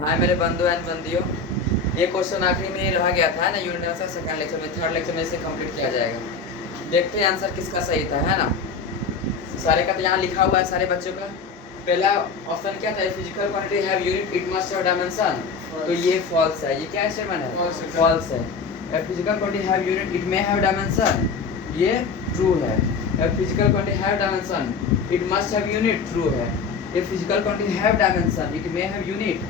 हाय मेरे बंधु एंड बंदियों, ये क्वेश्चन आखिरी में रह गया था ना यूनिट का सेकंड लेक्चर में, थर्ड लेक्चर में इसे कंप्लीट किया जाएगा। देखते हैं आंसर किसका सही था, है ना। सारे का तो यहाँ लिखा हुआ है सारे बच्चों का। पहला ऑप्शन क्या था, physical quantity have unit it must have dimension, तो ये फॉल्स है। ये क्या स्टेटमेंट है? फॉल्स है। Physical quantity have unit it may have dimension, ये ट्रू है। Physical quantity have dimension it must have unit, true है। ये physical quantity have dimension it may have unit,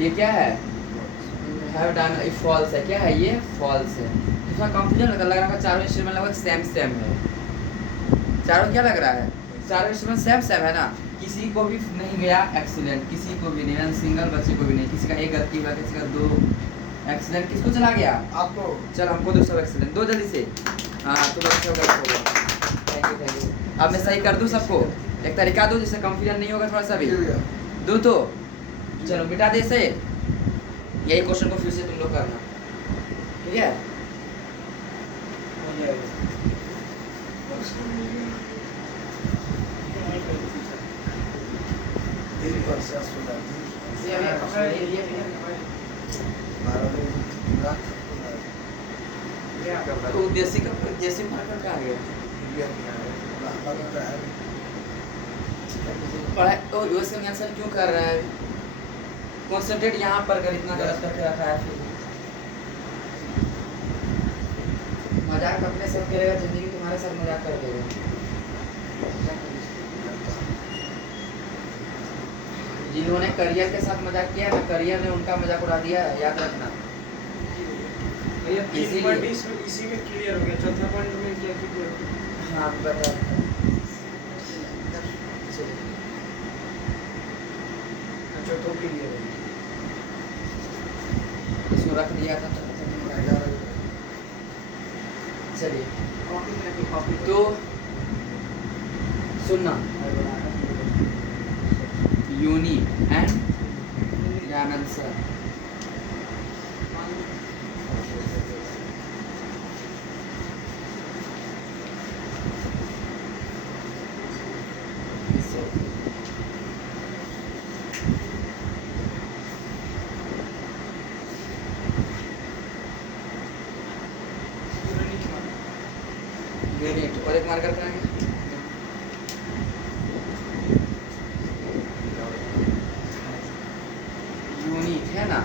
ये क्या है? हैव डायमेंशन, फॉल्स है। क्या है ये? फॉल्स है। इसमें कंफ्यूजन लग रहा है, चारों स्टेटमेंट लगभग सेम सेम है। चारों क्या लग रहा है? चारों स्टेटमेंट सेम सेम है ना। किसी को भी नहीं गया एक्सीलेंट, किसी को भी नहीं, सिंगल बच्चे को भी नहीं। किसी का एक गलती हुआ, किसी का दो एक्सीलेंट। किसको चला गया? आपको। चल हमको दो सब एक्सीलेंट, दो जल्दी से। हाँ तो लोग सब गलत हो गया। Thank you. अब मैं सही कर दूँ सबको, एक तरीका दो जिससे कंफ्यूजन नहीं होगा थोड़ा सा भी। दो तो चलो मिटा दे से। यही क्वेश्चन को फिर से तुम लोग करना, ठीक है? तो देसी मार्कर कहाँ गया? पढ़ाई तो यूएस का आंसर क्यों कर रहा है? कॉन्सेंट्रेट यहाँ पर कर, इतना गलत करके रखा है। फिर मजाक अपने साथ करेगा, जिंदगी तुम्हारे साथ मजाक कर देगा। जिन्होंने करियर के साथ मजाक किया है, करियर ने उनका मजाक उड़ा दिया है, याद रखना। इसी में क्लियर हो गया। चौथा पॉइंट में क्या क्लियर? हाँ बता। चौथा क्लियर है। इसको रख दिया था। चलिए तो सुनना, यूनी एंड डायमेंशन। यूनिट और एक मार्कर करेंगे। यूनिट है ना,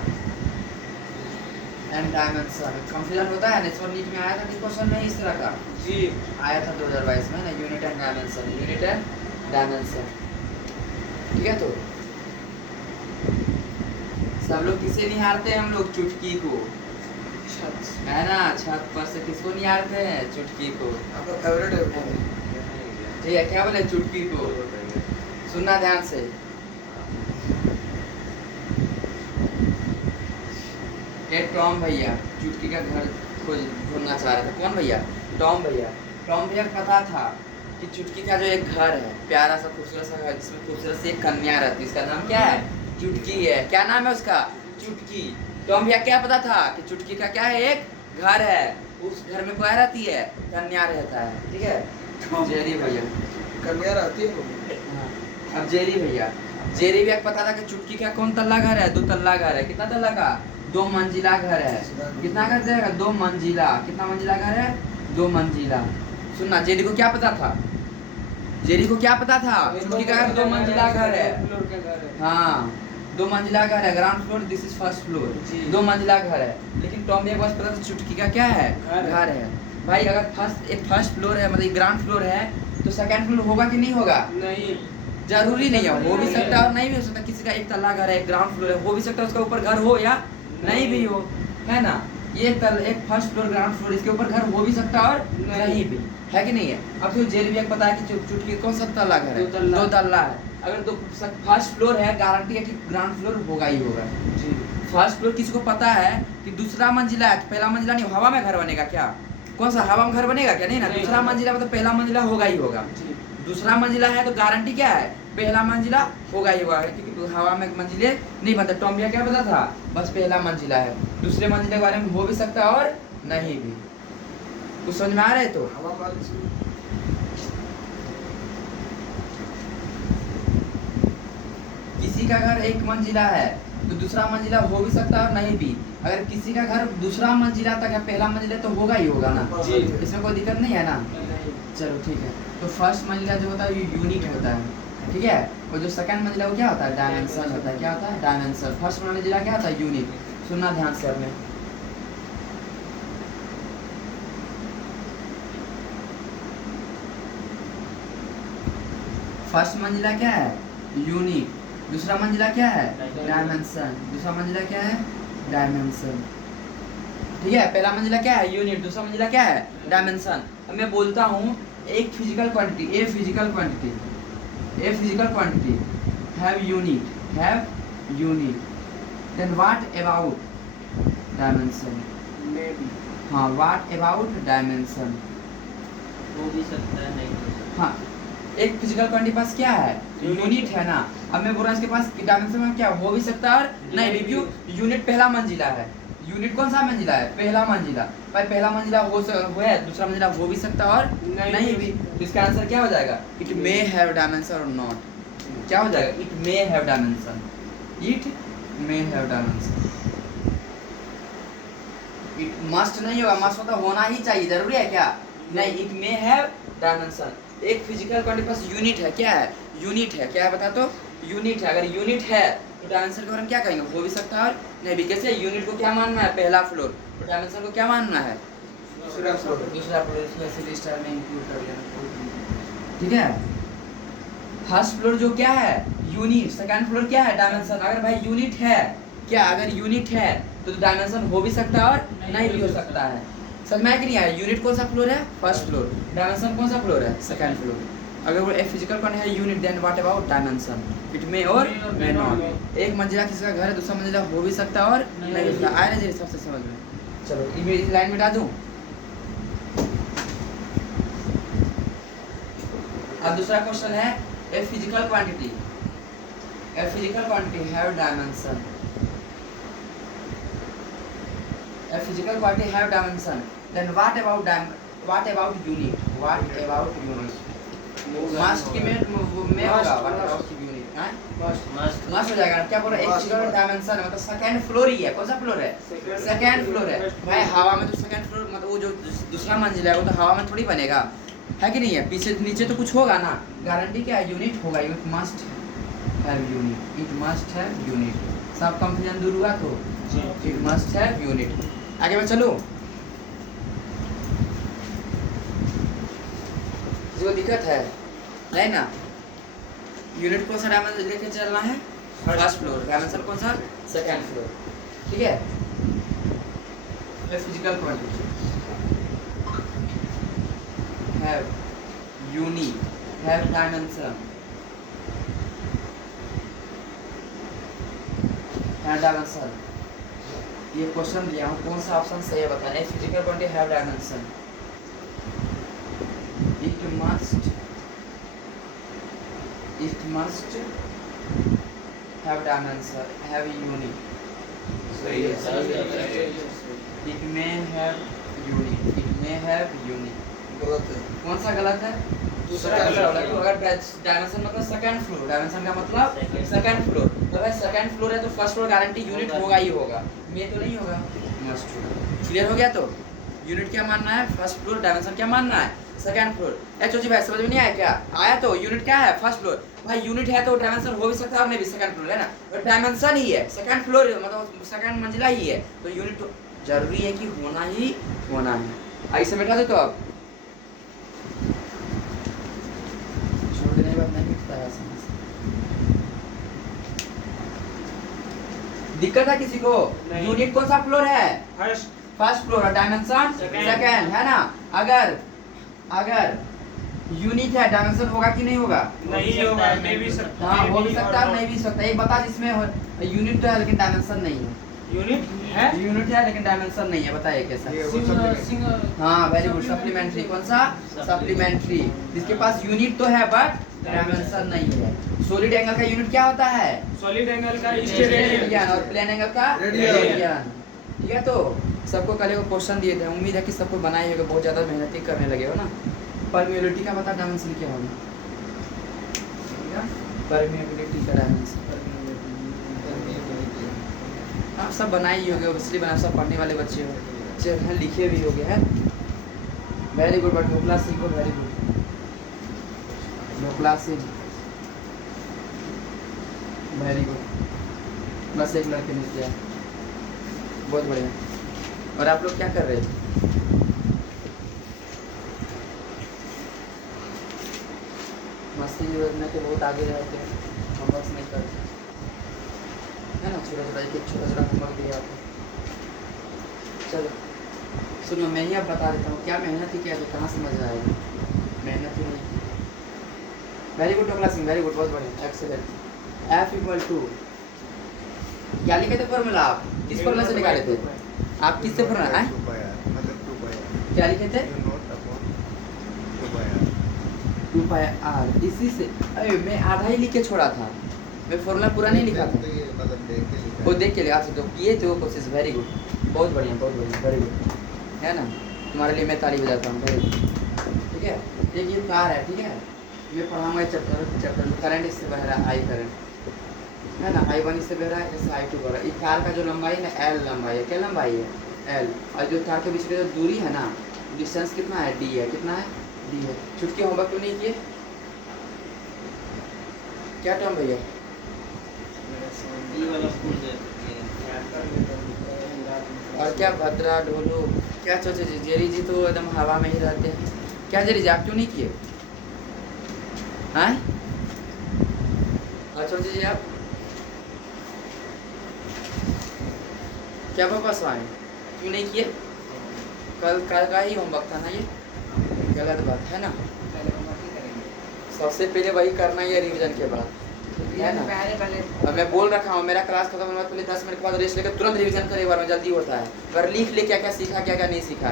एंड डायमेंशन। कंफ्यूजन होता है ना, इस बार नीट में आया था कि क्वेश्चन में इस तरह का जी आया था 2022 में ना, unit and dimension, unit and dimension. ठीक है, तो सब लोग किसे निहारते हैं? हम लोग चुटकी को, है ना। छत पर से किसको निहारते हैं? चुटकी को। आपका फेवरेट है। ठीक है, क्या बोले? चुटकी को। सुनना ध्यान से। एक टॉम भैया चुटकी का घर ढूंढना चाह रहे थे। कौन भैया? टॉम भैया। टॉम भैया को पता था कि चुटकी का जो एक घर है, प्यारा सा खूबसूरत सा घर, जिसमें खूबसूरत सी एक कन्या रहती है। इसका नाम क्या है? चुटकी है। क्या नाम है उसका? चुटकी। टॉम भैया क्या पता था कि चुटकी का क्या है? एक घर है। उस घर में क्या रहती है? कन्या रहता है। ठीक है, जेरी भैया कन्या रहती है। अब जेरी भैया को पता था कि चुटकी का कौन तल्ला घर है? 2 तल्ला घर है। कितना तल्ला का? 2 मंजिला घर है। कितना घर जाएगा? 2 मंजिला। कितना मंजिला घर है? 2 मंजिला। सुनना, जेरी को क्या पता था? जेरी को क्या पता था? चुटकी का 2 मंजिला घर है। हाँ, 2 मंजिला घर है। Ground floor, this is first floor. 2 मंजिला घर है। लेकिन टॉम भैया को बस पता था चुटकी का क्या है? घर है। भाई अगर फर्स्ट फ्लोर है, मतलब ग्राउंड फ्लोर है, तो सेकंड फ्लोर होगा कि नहीं होगा? नहीं, जरूरी नहीं है, हो भी सकता है और नहीं भी हो सकता। किसी का एक तल्ला घर है, एक ग्राउंड फ्लोर है, हो भी सकता है उसका ऊपर घर हो या नहीं भी हो, है ना। ये एक फर्स्ट फ्लोर ग्राउंड फ्लोर, इसके ऊपर घर हो भी सकता है और नहीं भी, है कि नहीं है। अब तो जेरी भैया को पता है कि चुटकी कौन सा तल्ला घर है? 2 तल्ला है। अगर फर्स्ट फ्लोर है, गारंटी है कि ग्राउंड फ्लोर होगा ही होगा। फर्स्ट फ्लोर किसी को पता है कि दूसरा मंजिला है, तो पहला मंजिला नहीं, हवा में घर बनेगा क्या? कौन सा हवा में घर बनेगा क्या? नहीं ना। दूसरा मंजिला मतलब पहला मंजिला होगा ही होगा। दूसरा मंजिला है तो गारंटी क्या है? पहला मंजिला होगा ही होगा, क्योंकि हवा में मंजिले नहीं बनते। टॉम भैया क्या पता था? बस पहला मंजिला है। दूसरे मंजिले के बारे में हो भी सकता है और नहीं भी। कुछ समझ में आ रहा है? तो किसी का घर 1 मंजिला है, तो दूसरा मंजिला हो भी सकता है और नहीं भी। अगर किसी का घर दूसरा मंजिला तक है, पहला मंजिला तो होगा ही होगा ना, जी। इसमें कोई दिक्कत नहीं है ना। चलो ठीक है, तो फर्स्ट मंजिला जो होता है ये यूनिट होता है, ठीक है। और जो सेकंड मंजिला वो क्या होता है, डायमेंशन होता है। क्या होता है, डायमेंशन। फर्स्ट मंजिला क्या होता है, यूनिट। सुनना ध्यान से आपने, फर्स्ट मंजिला क्या है, यूनिट। दूसरा मंजिला क्या है, डायमेंशन। दूसरा मंजिला क्या है, डायमेंशन, ठीक है। पहला मंजिला क्या है, यूनिट। दूसरा मंजिला क्या है, डायमेंशन। अब मैं बोलता हूँ एक physical quantity, a physical quantity, a physical quantity have unit, then what about dimension. हाँ, व्हाट अबाउट डायमेंशन, हो भी सकता है, नहीं हो सकता। हाँ, एक फिजिकल क्वांटिटी पास क्या है, यूनिट है ना। अब मैं बोल रहा हूँ इसके पास डायमेंशन में क्या हो भी सकता है और नहीं भी। क्यों, यूनिट पहला मंजिला है। यूनिट कौन सा मंजिला है, पहला मंजिला। भाई पहला मंजिला है, दूसरा मंजिला हो भी सकता है और नहीं भी। तो इसका आंसर क्या हो जाएगा, इट मे हैव डायमेंशन और नॉट। क्या हो जाएगा, it may have dimension, it may have dimension. It must नहीं होगा, मस्ट मतलब होना ही चाहिए, जरूरी है क्या, नहीं। It may have dimension. एक फिजिकल क्वांटिटी पास यूनिट है, क्या है, यूनिट है। क्या है बता, तो यूनिट है। अगर यूनिट है तो डायमेंशन के बारे में क्या कहेंगे, हो भी सकता है और नहीं भी। कैसे, यूनिट को क्या मानना है, पहला फ्लोर, तो डायमेंशन को क्या मानना है, दूसरा फ्लोर। इसमें स्टार में इंक्लूड कर लेना, ठीक है। फर्स्ट फ्लोर जो क्या है, यूनिट। सेकंड फ्लोर क्या है, डायमेंशन। अगर भाई यूनिट है, क्या अगर यूनिट है तो डायमेंशन हो भी सकता है और नहीं भी हो सकता है। समझ में आया कि नहीं आया। यूनिट कौन सा फ्लोर है, फर्स्ट फ्लोर। डायमेंशन कौन सा फ्लोर है, सेकंड फ्लोर। अगर वो एक फिजिकल क्वांटिटी है unit, then what about dimension, it may और मे नॉट। एक मंजिला किसी का घर है, दूसरा मंजिला हो भी सकता है और नहीं भी सकता। आया ना जी सबसे समझ में। चलो इस लाइन में डाल दूं। अब दूसरा क्वेश्चन है, ए physical quantity have dimension, a physical quantity have dimension, then what about unit, must की में होगा, what about unit, हाँ मस्ट हो जाएगा। क्या बोल रहा है, एक फिजिकल डायमेंशन है, मतलब सेकंड फ्लोर ही है। कौन सा फ्लोर है, सेकंड फ्लोर है। भाई हवा में तो सेकंड फ्लोर मतलब वो जो दूसरा मंजिल है वो तो हवा में थोड़ी बनेगा, है कि नहीं है। पीछे नीचे तो कुछ होगा ना। गारंटी क्या है, यूनिट होगा। It must have unit, it must have unit. सब कंफ्यूजन दूर हुआ तो इट मस्ट हैव यूनिट। आगे मैं चलूं, जो दिक्कत है नहीं ना। यूनिट कौन सा डायमेंशन लेके चलना है, फर्स्ट फ्लोर। डायमेंशन कौन सा, सेकंड फ्लोर, ठीक है। Physical quantity have unit, have dimension, have dimension. ये क्वेश्चन दिया हूँ, कौन सा ऑप्शन सही है बताना। ए physical quantity have dimension, it must have dimension, have unit. सही है, it may have unit, it may have unit. गलत है, कौन सा गलत है, दूसरा गलत है। अगर डायमेंशन मतलब सेकंड फ्लोर, डायमेंशन का मतलब सेकंड फ्लोर, तो भाई सेकंड फ्लोर है तो फर्स्ट फ्लोर गारंटी यूनिट होगा ही होगा, ये तो नहीं होगा, मस्ट होगा। क्लियर हो गया। तो यूनिट क्या मानना है, फर्स्ट फ्लोर। डायमेंशन क्या मानना है, सेकंड फ्लोर। एचओजी भाई समझ में नहीं आया क्या, आया। तो यूनिट क्या है, फर्स्ट फ्लोर। भाई यूनिट है तो डायमेंशन हो भी सकता है और नहीं भी, सेकंड फ्लोर है ना। और डायमेंशन ही है, सेकंड फ्लोर मतलब सेकंड मंजिला ही है, तो यूनिट तो जरूरी है कि होना ही होना है। ऐसे बैठा दे तो अब छोड़ देने के बाद नहीं मिटता है समझ। दिक्कत है किसी को, यूनिट कौन सा फ्लोर है, फर्स्ट फ्लोर। और डायमेंशन सेकंड है ना। अगर यूनिट है, डायमेंशन होगा कि नहीं होगा, नहीं होगा, नहीं भी सकता। हाँ हो भी सकता है नहीं भी सकता। एक बता जिसमें यूनिट तो है लेकिन डायमेंशन नहीं है। यूनिट है लेकिन डायमेंशन नहीं है, बताइए कैसा। हाँ वेरी गुड, सप्लीमेंट्री। कौन सा, सप्लीमेंट्री, जिसके पास यूनिट तो है बट डायमेंशन नहीं है। सॉलिड एंगल का यूनिट क्या होता है, सॉलिड एंगल का रेडियन, और प्लेन एंगल का रेडियन। ठीक है। तो सबको कल को क्वेश्चन दिए थे, उम्मीद है कि सबको बनाए होगा, बहुत ज़्यादा मेहनत ही करने लगे हो ना। परमिएबिलिटी का बता, डायमेंशन क्या होगा, परमिएबिलिटी का डायमेंशन, आप सब बनाए ही होगे, इसलिए बना, सब पढ़ने वाले बच्चे हो, चल लिखे भी होगे हैं। वेरी गुड, बट ढोकला सीखो, वेरी गुड, ढोकला सीख, वेरी गुड, बस एक लड़के ने किया, बहुत बढ़िया। और आप लोग क्या कर रहे थे? मस्ती में तो बहुत आगे रहते हैं, होमवर्क नहीं करते है ना, छोटा छोटा एक छोटा छोटा होमवर्क दिया आपको। चलो सुनो, मैं ही अब बता देता हूँ क्या मेहनत ही क्या है, कहाँ समझ आएगा, मेहनत ही नहीं। Very good dhokla Singh, very good, बहुत बढ़िया, एक्सेलेंट। एफ इक्वल टू क्या लिखे थे फॉर्मूला, आप किस फॉर्मूला से निकाले थे? आप किससे फॉर्मूला आए क्या लिखे थे? 2 पाई आर, इसी से, अरे मैं आधा ही लिख के छोड़ा था, मैं फॉर्मूला पूरा नहीं लिखा था, वो देख के लिया। अच्छा तो किए थे वो कोशिश, वेरी गुड, बहुत बढ़िया, बहुत बढ़िया, वेरी गुड, है ना, तुम्हारे लिए मैं ताली बजाता हूँ, वेरी गुड। ठीक है, एक ये कार है, ठीक है, मैं पढ़ाऊँगा चैप्टर में, करंट इससे बह रहा है, आई करंट है ना, I1 इससे बह रहा है, इससे I2 बह रहा है। इस कार का जो लंबाई है ना, L लंबाई है, क्या लंबाई है? L, और जो कार के बीच में जो दूरी है ना, डिस्टेंस कितना है? D है, कितना है? D है। छुटकी होमवर्क क्यों नहीं किए? क्या टर्म भैया? ये वाला स्कूल है। और क्या भद्रा ढोलू, क्या सोचे जी? जेरी जी तो एकदम हवा में ही रहते हैं, क्या जेरी जी आप क्यों नहीं किए? हाँ सोचे जी आप क्या वापस आए, क्यों नहीं किए? कल का ही होमवर्क था ना, ये गलत बात है ना, सबसे पहले वही करना है रिवीजन के बाद, है ना। और मैं बोल रखा हूँ, मेरा क्लास खत्म होने के पहले 10 मिनट के बाद रेस्ट लेकर तुरंत रिवीजन करे, बार में जल्दी होता है, पर लिख ले क्या क्या सीखा, क्या क्या नहीं सीखा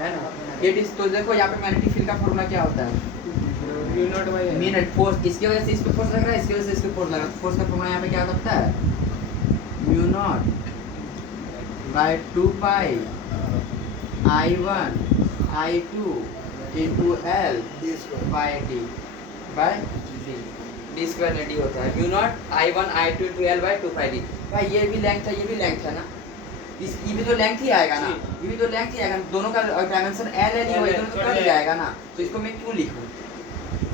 है ना। ये तो देखो यहाँ पे मैग्नेटिक फील्ड का फॉर्मूला क्या होता है? मिनट फोर्स, इसकी वजह से इस पे फोर्स लग रहा है, इसकी वजह से इस पे फोर्स लग रहा है, फोर्स का फॉर्मूला यहाँ पे क्या होता है? Mu naught by 2 pi I1 I2 into L by D by D square D होता है। Mu naught I1 I2 into L by 2 pi D. भाई ये भी लेंथ है, ये भी लेंथ है ना, इस ये भी तो लेंथ ही आएगा ना, ये भी तो लेंथ ही आएगा, दोनों का डायमेंशन L ही होगा, दोनों तो कट जाएगा ना, तो इसको मैं क्यों लिखूं,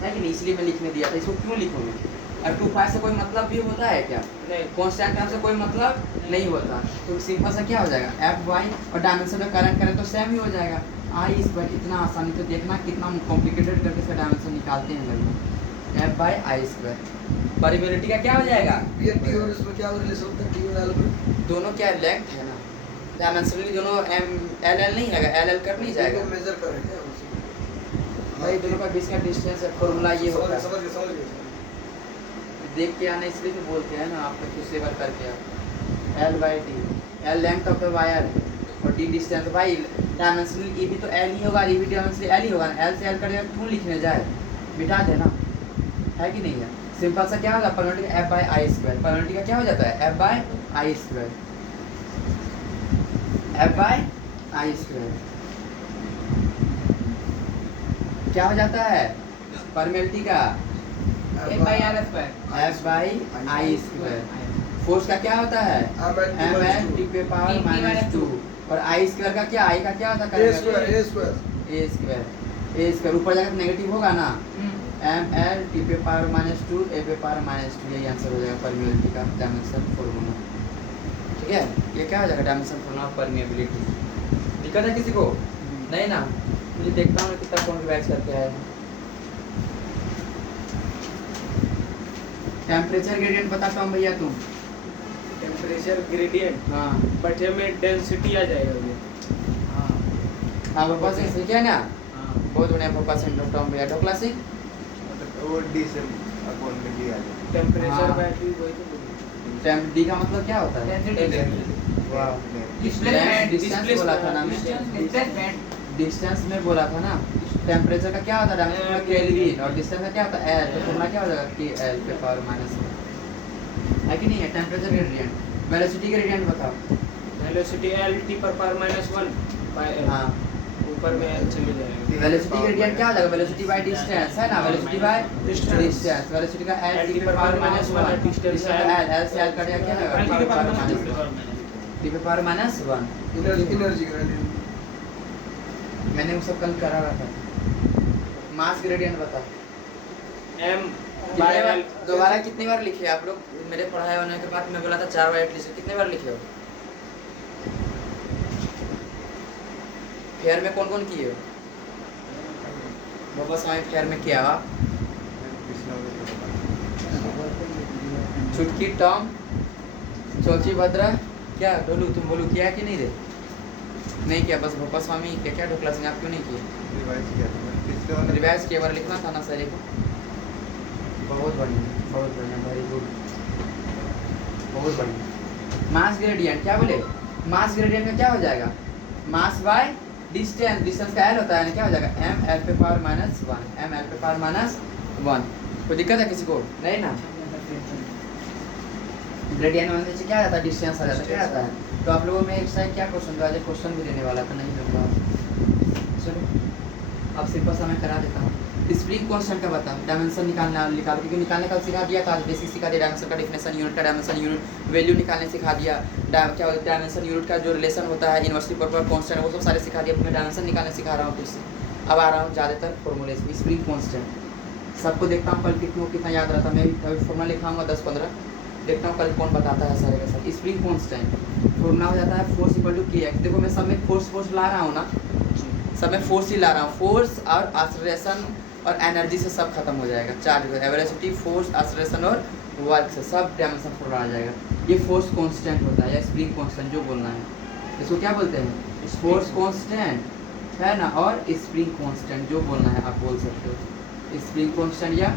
है कि नहीं, इसलिए मैं लिखने दिया था, इसको क्यों लिखूं मैं? और 2 पाई से कोई मतलब भी होता है क्या? नहीं, कांस्टेंट टर्म से कोई मतलब नहीं होता, तो सिंपल सा क्या हो जाएगा, एफ वाई, और डायमेंशन में करंट करें तो सेम ही हो जाएगा, आई इस पर इतना आसानी, तो देखना कितना कॉम्प्लिकेटेड करके इसका डायमेंशन निकालते हैं लगभग, F by I square. Permeability का क्या हो जाएगा? और इसमें क्या रिलेशन होता है? टी और एल में दोनों क्या लेंथ है ना, डायमेंशनली दोनों एम एल एल नहीं लगा, एल एल कट नहीं जाएगा मेजर करें क्या भाई, दोनों का बीच का डिस्टेंस है, फॉर्मूला ये होता है, समझ गए देख के आना, इसलिए तो बोलते हैं ना, आपने दूसरी बार करके आप L by T, L length of the wire और टी डिस्टेंस, भाई डायमेंशनली ये भी तो एल ही होगा, ये भी डायमेंशनली एल ही होगा, एल से एल कर जाए क्यों लिखने जाए, मिटा देना, है कि नहीं है। सिंपल सा क्या होगा, परमिबिलिटी का F by I square, permeability का क्या हो जाता है? F by I square, F by I square क्या हो जाता है परमिबिलिटी का? F by R square, F by I square. Force का क्या होता है? एम एन टी पे पावर माइनस 2, और आई स्क्वायर का क्या? आई का क्या होता है? ए स्क्वायर ए स्क्वायर, ए स्क्वायर ऊपर जाकर नेगेटिव होगा ना, एम एल टी पे पावर माइनस 2 ए पे पावर माइनस 2, यही आंसर हो जाएगा परमिबिलिटी का डायमेंशन फॉर्मूला। ठीक है, ये क्या हो जाएगा डायमेंशन फॉर्मूला परमिबिलिटी। दिक्कत है किसी को? नहीं ना, मुझे देखता हूँ कितना कौन रिवाइज करके आया है। टेम्परेचर ग्रेडियंट बताता हूँ भैया तुम। टेम्परेचर ग्रेडियंट, हाँ बटे में डेंसिटी आ जाएगा ये। हाँ पापा से सीखे ना, हाँ। बहुत बढ़िया पापा से ढोकता हूँ भैया, ढोकला से वो डी से अकाउंट में डी आ जाए। टेम्परेचर हाँ। बाय टी वही तो टेम्प डी का मतलब क्या होता है? वाह, डिस्टेंस बोला था ना मैं, डिस्टेंस में बोला था ना। टेम्परेचर का क्या होता है? डायमेंशन केल्विन, और डिस्टेंस का क्या होता है? एल, तो फॉर्मूला क्या हो जाएगा? के एल पे पावर माइनस 1, है कि नहीं है? Temperature gradient. वेलोसिटी ग्रेडियंट बताओ। वेलोसिटी एल टी पर पावर माइनस 1 बाय एल। हाँ, ऊपर में एल चले जाएगा। वेलोसिटी ग्रेडियंट क्या हो जाएगा? वेलोसिटी बाय डिस्टेंस है ना, वेलोसिटी बाय डिस्टेंस। वेलोसिटी का एल टी पे पावर माइनस 1, डिस्टेंस एल से एल कट गया, क्या होगा? टी पे पावर माइनस 1, टी पे पावर माइनस 1। एनर्जी ग्रेडियंट मैंने वो सब कल करा हुआ था। मास ग्रेडियंट बता। एम कितने बाय बार एल दोबारा कितनी बार लिखे आप लोग? मेरे पढ़ाए होने के बाद मैं बोला था 4 बार एटलीस्ट, कितने बार लिखे हो? फेयर में कौन कौन किए हो? बाबा स्वामी फेयर में किया आप? छुटकी टॉम, चौची भद्रा, क्या डोलू तुम बोलू किया कि नहीं रे? नहीं किया, बस भोपा स्वामी क्या क्या ढोकला सिंह आप क्यों नहीं किए? रिवाइज किया था मैंने पिछले वाले रिवाइज किया, बार लिखना था ना सर को। बहुत बढ़िया, वेरी गुड, बहुत बढ़िया। मास ग्रेडियंट क्या बोले? मास ग्रेडियंट में क्या हो जाएगा? मास बाय डिस्टेंस, डिस्टेंस का एल होता है ना, क्या हो जाएगा? एम एल पे पावर माइनस 1, एम एल पे पावर माइनस 1। कोई दिक्कत है किसी को? नहीं ना। ग्रेडियंट में नीचे क्या आ जाता है? डिस्टेंस आ जाता है, क्या आता है? तो आप लोगों में एक साइड क्या क्वेश्चन था? आज क्वेश्चन भी देने वाला था, नहीं दूंगा। चलो अब सिंपल सा मैं करा देता हूँ। स्प्रिंग कांस्टेंट का बताओ, डायमेंशन निकालो, क्योंकि निकालने का सिखा दिया था, बेसिक सिखा दिया, डायमेंशन का डेफिनेशन, यूनिट का डायमेंशन, यूनिट वैल्यू निकालने सिखा दिया, क्या होता है डायमेंशन यूनिट का जो रिलेशन होता है इनवर्सली प्रोपोर्शनल कांस्टेंट, वो सब सारे सिखा दिया। मैं डायमेंशन निकालने सिखा रहा हूँ फिर से। अब आ रहा हूँ ज़्यादातर फॉर्मूले। स्प्रिंग कांस्टेंट सबको देखता हूँ कल कितना याद रहता है। मैं अभी फॉर्मूला लिखाऊंगा 10-15, देखता हूँ कल कौन बताता है सारे का साथ। स्प्रिंग कांस्टेंट फॉर्मूला हो जाता है फोर्स इक्वल टू के एक्स। देखो मैं सब में फोर्स ला रहा हूँ ना, सब में फोर्स ही ला रहा हूँ। फोर्स और एक्सेलरेशन और एनर्जी से सब खत्म हो जाएगा। चार्ज वेलोसिटी, फोर्स, एक्सेलरेशन और वर्क से सब डायमेंशन फॉर्मूला आ जाएगा। ये फोर्स कांस्टेंट होता है या स्प्रिंग कांस्टेंट जो बोलना है, इसको क्या बोलते हैं? फोर्स कांस्टेंट है ना, और स्प्रिंग कांस्टेंट जो बोलना है आप बोल सकते हो। स्प्रिंग कांस्टेंट या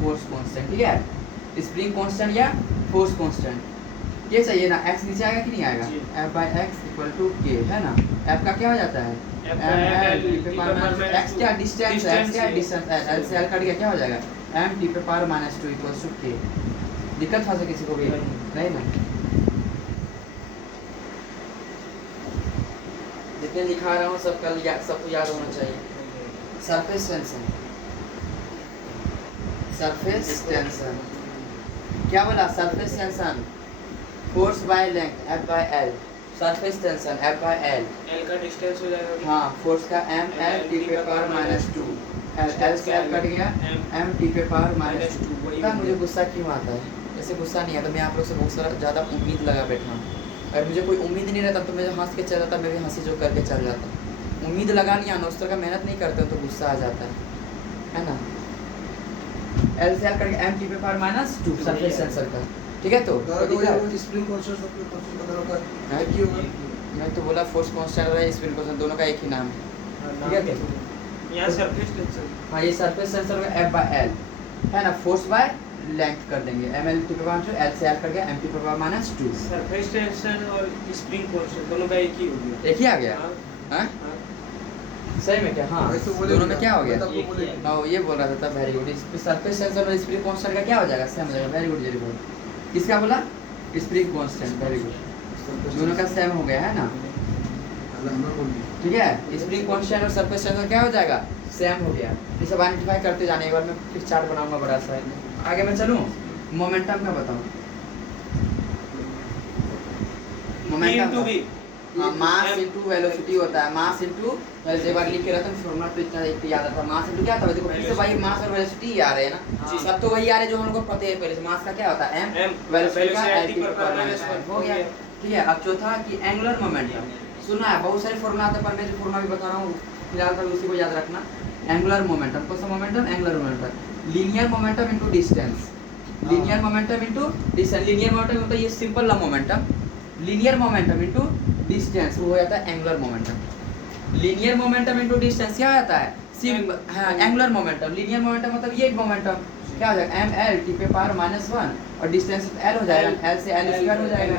फोर्स कांस्टेंट, ठीक है? स्प्रिंग कांस्टेंट या फोर्स कांस्टेंट ये चाहिए ना। एक्स नीचे आएगा कि नहीं आएगा? F by X equal to K है ना। एफ का क्या हो जाता है? एक्स क्या डिस्टेंस है, एक्स क्या डिस्टेंस है, एल से एल कट गया, क्या हो जाएगा? एम टी पे पावर माइनस 2 इक्वल टू के। दिक्कत हो किसी को भी? नहीं ना। जितने लिखा रहा हूँ सब कल सबको याद होना चाहिए। सरफेस टेंशन, सरफेस टेंशन क्या बोला? Surface tension force by length F by L, surface tension F by L, L का डिस्टेंस हो जाएगा। हाँ फोर्स का एम एल टी पे पावर माइनस 2, एल से एल कट गया, एम टी पे पावर माइनस 2। पता मुझे गुस्सा क्यों आता है? ऐसे गुस्सा नहीं आता, मैं आप लोग से बहुत सारा ज़्यादा उम्मीद लगा बैठा हूँ। अगर मुझे कोई उम्मीद नहीं रहता तो मैं हंस के चल जाता, मैं भी हंसी जो करके चल जाता। उम्मीद लगा लिया ना, उस तरह का मेहनत नहीं करते तो गुस्सा आ जाता है ना। एल से एल कट गया, एम टी पे पावर माइनस 2 सरफेस टेंशन का, ठीक है? तो स्प्रिंग कांस्टेंट सब हाँ, एक ही होगा। मैं तो बोला फोर्स कांस्टेंट और स्प्रिंग कांस्टेंट दोनों का एक ही नाम है, ठीक है? तो यहाँ सरफेस टेंशन, हाँ ये सरफेस टेंशन का एफ बाय एल है ना, फोर्स बाय लेंथ कर देंगे, एम एल टी पे पावर 2, एल से एल कर गया, एम टी पे पावर माइनस 2। सरफेस टेंशन और स्प्रिंग कांस्टेंट दोनों का एक ही हो गया। एक ही आ गया? हाँ सही में क्या? हाँ दोनों में क्या हो गया? हाँ ये बोल रहा था तब, वेरी गुड। सरफेस टेंशन और स्प्रिंग कांस्टेंट का क्या हो जाएगा? सेम हो जाएगा, वेरी गुड वेरी गुड। किसका बोला? Spring constant, very good. दोनों का सेम हो गया है ना, ठीक है? स्प्रिंग कांस्टेंट और सरफेस टेंशन क्या हो जाएगा? सेम हो गया। ये सब आइडेंटिफाई करते जाने, एक बार मैं फिर चार्ट बनाऊंगा बड़ा सा। आगे मैं चलूँ, मोमेंटम का बताऊँ। मोमेंटम हाँ मास इनटू वेलोसिटी होता है। मास इनटू वैसे एक बार लिख के रहता हूँ फॉर्मूला, तो इतना याद आता है। मास इनटू क्या था? देखो फिर से भाई मास और वेलोसिटी ही आ रहे हैं ना, सब तो वही आ रहे हैं जो हम लोग को पता है पहले से। मास का क्या होता है? एम, वेलोसिटी का एल टी पर माइनस 1 हो गया, ठीक है? अब चौथा कि एंगुलर मोमेंटम सुना है, बहुत सारे फॉर्मूला आते हैं पर मैं जो फॉर्मूला भी बता रहा हूँ फिलहाल तक उसी को याद रखना। एंगुलर मोमेंटम, कौन सा momentum? Angular momentum. Linear momentum into distance, linear momentum into distance. Linear momentum होता है ये सिंपल ला momentum, linear momentum into distance वो हो जाता है angular momentum. Linear momentum into distance क्या आता है? हाँ एंगुलर मोमेंटम। लीनियर मोमेंटम मतलब ये एक मोमेंटम क्या हो जाएगा? एम एल टी पे पावर माइनस 1 और डिस्टेंस एल हो जाएगा, एल से एल स्क्वायर हो जाएगा,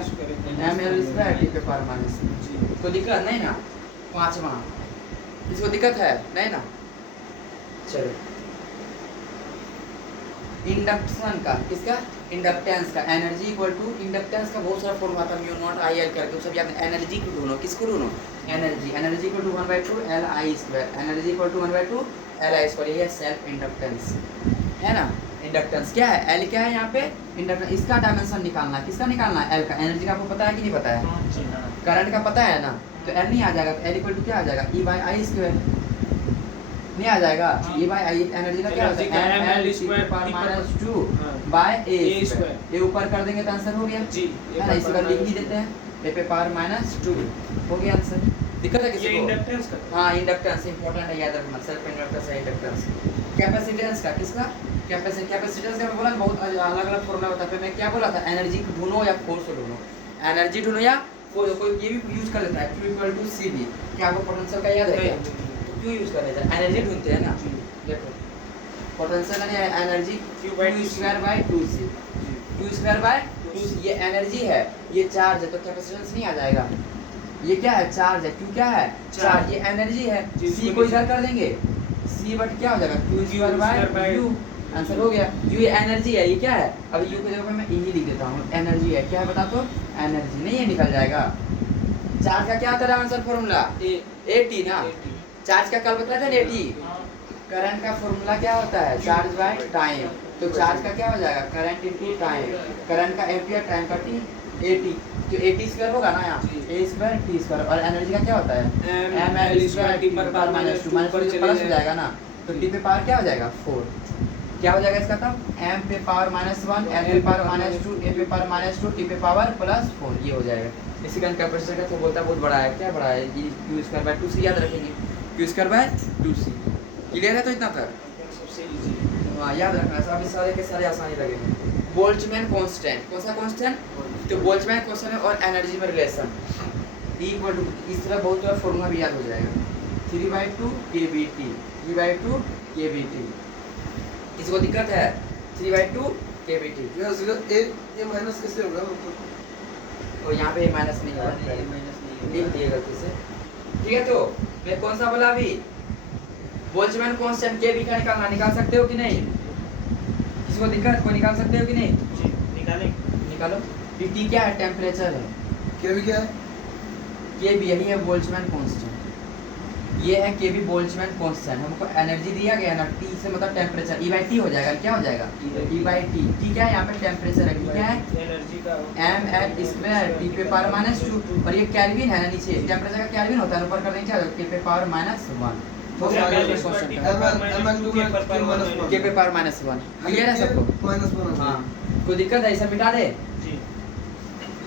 एम एल स्क्वायर टी पे पावर माइनस 1। तो दिक्कत नहीं ना? पांचवा इसको दिक्कत है नहीं ना? चलो इंडक्शन का, किसका? इंडक्टेंस का एनर्जी इक्वल टू इंडक्टेंस का बहुत सारा फॉर्मूला था म्यू नॉट आई एल करके, सब याद एनर्जी को ढूंढो, किसको ढूंढो energy equal to 1/2 L I square, energy equal to 1/2 L I square, ये है सेल्फ इंडक्टेंस है ना। इंडक्टेंस क्या है, एल क्या है यहाँ पे इंडक्टेंस, इसका डायमेंशन निकालना है, किसका निकालना है एल का। एनर्जी का आपको पता है कि नहीं पता है, करंट का पता है ना, तो एल नहीं आ जाएगा, एल इक्वल टू क्या आ जाएगा ई बाई आई स्क्वायर, नहीं आ जाएगा ई बाई आई, एनर्जी का क्या होता है M L square minus 2 by A square, ये ऊपर कर देंगे तो आंसर हो गया जी, है ना, इसी बार लिख ही देते हैं ए पे पावर माइनस 2 हो गया आंसर। दिक्कत है ये किसी को? इंडक्टेंस का हाँ इंडक्टेंस इंपॉर्टेंट है, याद रखना सेल्फ इंडक्टेंस है इंडक्टेंस। कैपेसिटेंस का किसका कैपेसिटेंस का मैं बोला बहुत अलग अलग फॉर्मूला होता है, फिर मैं क्या बोला था एनर्जी ढूंढो या फोर्स ढूंढो, एनर्जी ढूंढो या फोर्स, कोई ये भी यूज कर लेता है Q equal to C D, क्या आपको पोटेंशियल का याद है क्या, तो क्यों यूज कर लेता है, एनर्जी ढूंढते हैं ना, देखो पोटेंशियल है energy Q by Q square by 2c, Q square by 2c, ये एनर्जी है, ये चार्ज है, तो कैपेसिटेंस नहीं आ जाएगा, ये क्या है चार्ज है, Q क्या है चार्ज, ये एनर्जी है, C को इधर कर देंगे C बट क्या हो जाएगा Q square by U, answer हो गया। U ये एनर्जी है, ये क्या है, अब U की जगह पे मैं E ही लिख देता हूँ, एनर्जी है, क्या है बता तो एनर्जी, नहीं ये निकल जाएगा। चार्ज का क्या आता है आंसर फॉर्मूला AT ना, चार्ज का कल बताया था ना AT, करंट का फॉर्मूला क्या होता है चार्ज बाय टाइम, तो चार्ज का क्या हो जाएगा करंट इनटू टाइम, करंट का एम्पियर टाइम का टी AT, तो AT स्क्वायर होगा ना यहाँ A स्क्वायर T स्क्वायर, और एनर्जी का क्या होता है एम एल स्क्वायर टी पर पावर माइनस 2 प्लस हो जाएगा ना, तो टी पे पावर क्या हो जाएगा 4, क्या हो जाएगा इसका तब एम पे पावर माइनस 1 एल पे पावर माइनस 2 ए पे पावर माइनस 2 टी पे पावर प्लस 4, ये हो जाएगा। इसी का कैपेसिटर का तो बोलता बहुत बड़ा है, क्या बड़ा है ये Q स्क्वायर बाय 2c याद रखेंगे, Q square by 2c, clear है तो इतना तक सबसे इजी हाँ याद रखना, सब इस सारे के सारे आसानी लगेंगे। बोल्ट्जमैन कांस्टेंट, कौन सा कांस्टेंट, तो बोल्ट्जमैन कांस्टेंट है और एनर्जी में रिलेशन E इक्वल टू, इस तरह बहुत तरह फॉर्मूला भी याद हो जाएगा 3/2 kBT, 3/2 kBT, इसको दिक्कत है 3/2 kBT, ये माइनस कैसे होगा, तो यहाँ पे माइनस नहीं होगा, लिख दिए गलती से, ठीक है। तो मैं कौन सा बोला अभी बोल्ट्जमैन कांस्टेंट के बी का निकाल सकते हो कि नहीं, किसी को दिक्कत, कोई निकाल सकते हो कि नहीं, जी निकालें निकालो। T क्या है टेम्परेचर है, क्या भी क्या है, के बी यही है बोल्ट्जमैन कांस्टेंट, ये है के बी बोल्ट्जमैन कांस्टेंट, हमको एनर्जी दिया गया ना T से मतलब टेम्परेचर E/T हो जाएगा, क्या हो जाएगा E/T, T क्या है यहाँ पे टेम्परेचर है, T क्या है एनर्जी का एम एल स्क्वायर टी पे पावर माइनस 2, और ये केल्विन है ना, नीचे टेम्परेचर का केल्विन होता है, ऊपर कर देंगे क्या टी पे पावर माइनस 1, तो के पे पावर माइनस 1, क्लियर है सबको -1 हाँ, कोई दिक्कत है, इसे मिटा दे, जी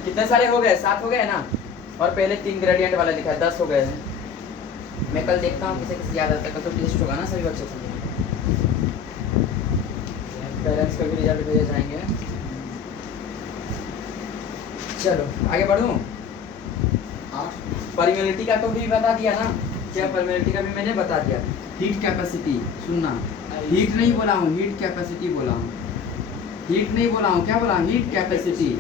कितने सारे हो गए 7 हो गए ना, और पहले 3 ग्रेडियंट वाला लिखा है 10 हो गए हैं। मैं कल देखता हूँ किसे किसे याद आता है, कल तो टेस्ट होगा ना सभी बच्चों को, पेरेंट्स का भी रिजल्ट भेजे जाएंगे। चलो आगे बढ़ूँ, परमेबिलिटी का तो भी बता दिया ना, क्या परमेबिलिटी का भी मैंने बता दिया। हीट कैपेसिटी सुनना, हीट नहीं बोला हूँ, हीट कैपेसिटी बोला हूँ, हीट नहीं बोला हूँ, क्या बोला हूँ हीट कैपेसिटी।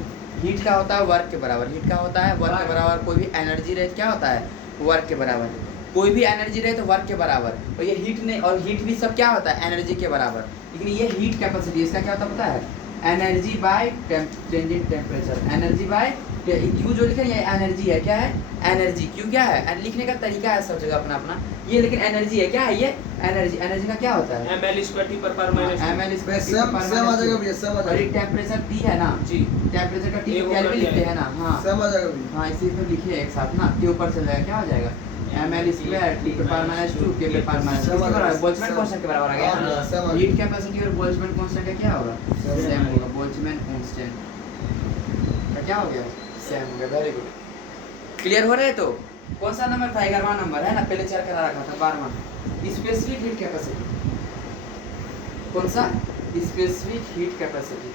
हीट का होता है वर्क के बराबर, हीट का होता है वर्क के बराबर, कोई भी एनर्जी रहे क्या होता है वर्क के बराबर, कोई भी एनर्जी रहे तो वर्क के बराबर, और ये हीट नहीं, और हीट भी सब क्या होता है एनर्जी के बराबर, लेकिन ये हीट कैपेसिटी इसका क्या होता है पता है energy by changing temperature, energy by Q जो लिखे ये एनर्जी है, क्या है एनर्जी, क्यू क्या है लिखने का तरीका है सब जगह अपना अपना, ये लेकिन एनर्जी है, क्या है ये एनर्जी, एनर्जी का क्या होता है ml स्क्वायर टी पर power minus ml square same आ जाएगा भैया, सेम आ और ये जाएगा, टेम्परेचर T है ना, जी टेम्परेचर का T ये वो केल्विन कर दिया लिखते है। हैं ना, हाँ सेम आ जाएगा भैया, हाँ इसी पे लिखिए एक साथ ना, के ऊपर चल जाएगा, क्या हो जाएगा ml स्क्वायर T पे पावर माइनस 2 के पे पावर माइनस 2 इसके बराबर बोल्ट्जमैन कांस्टेंट के बराबर आ गया ना, हीट कैपेसिटी और बोल्ट्जमैन कांस्टेंट का क्या होगा सेम होगा, बोल्ट्जमैन कांस्टेंट का क्या हो गया सेम हो गया, वेरी गुड, क्लियर हो रहे। तो कौन सा नंबर था 11वां नंबर है ना, पहले चेक करा रखा था 12वां, स्पेसिफिक हीट कैपेसिटी, कौन सा स्पेसिफिक हीट कैपेसिटी,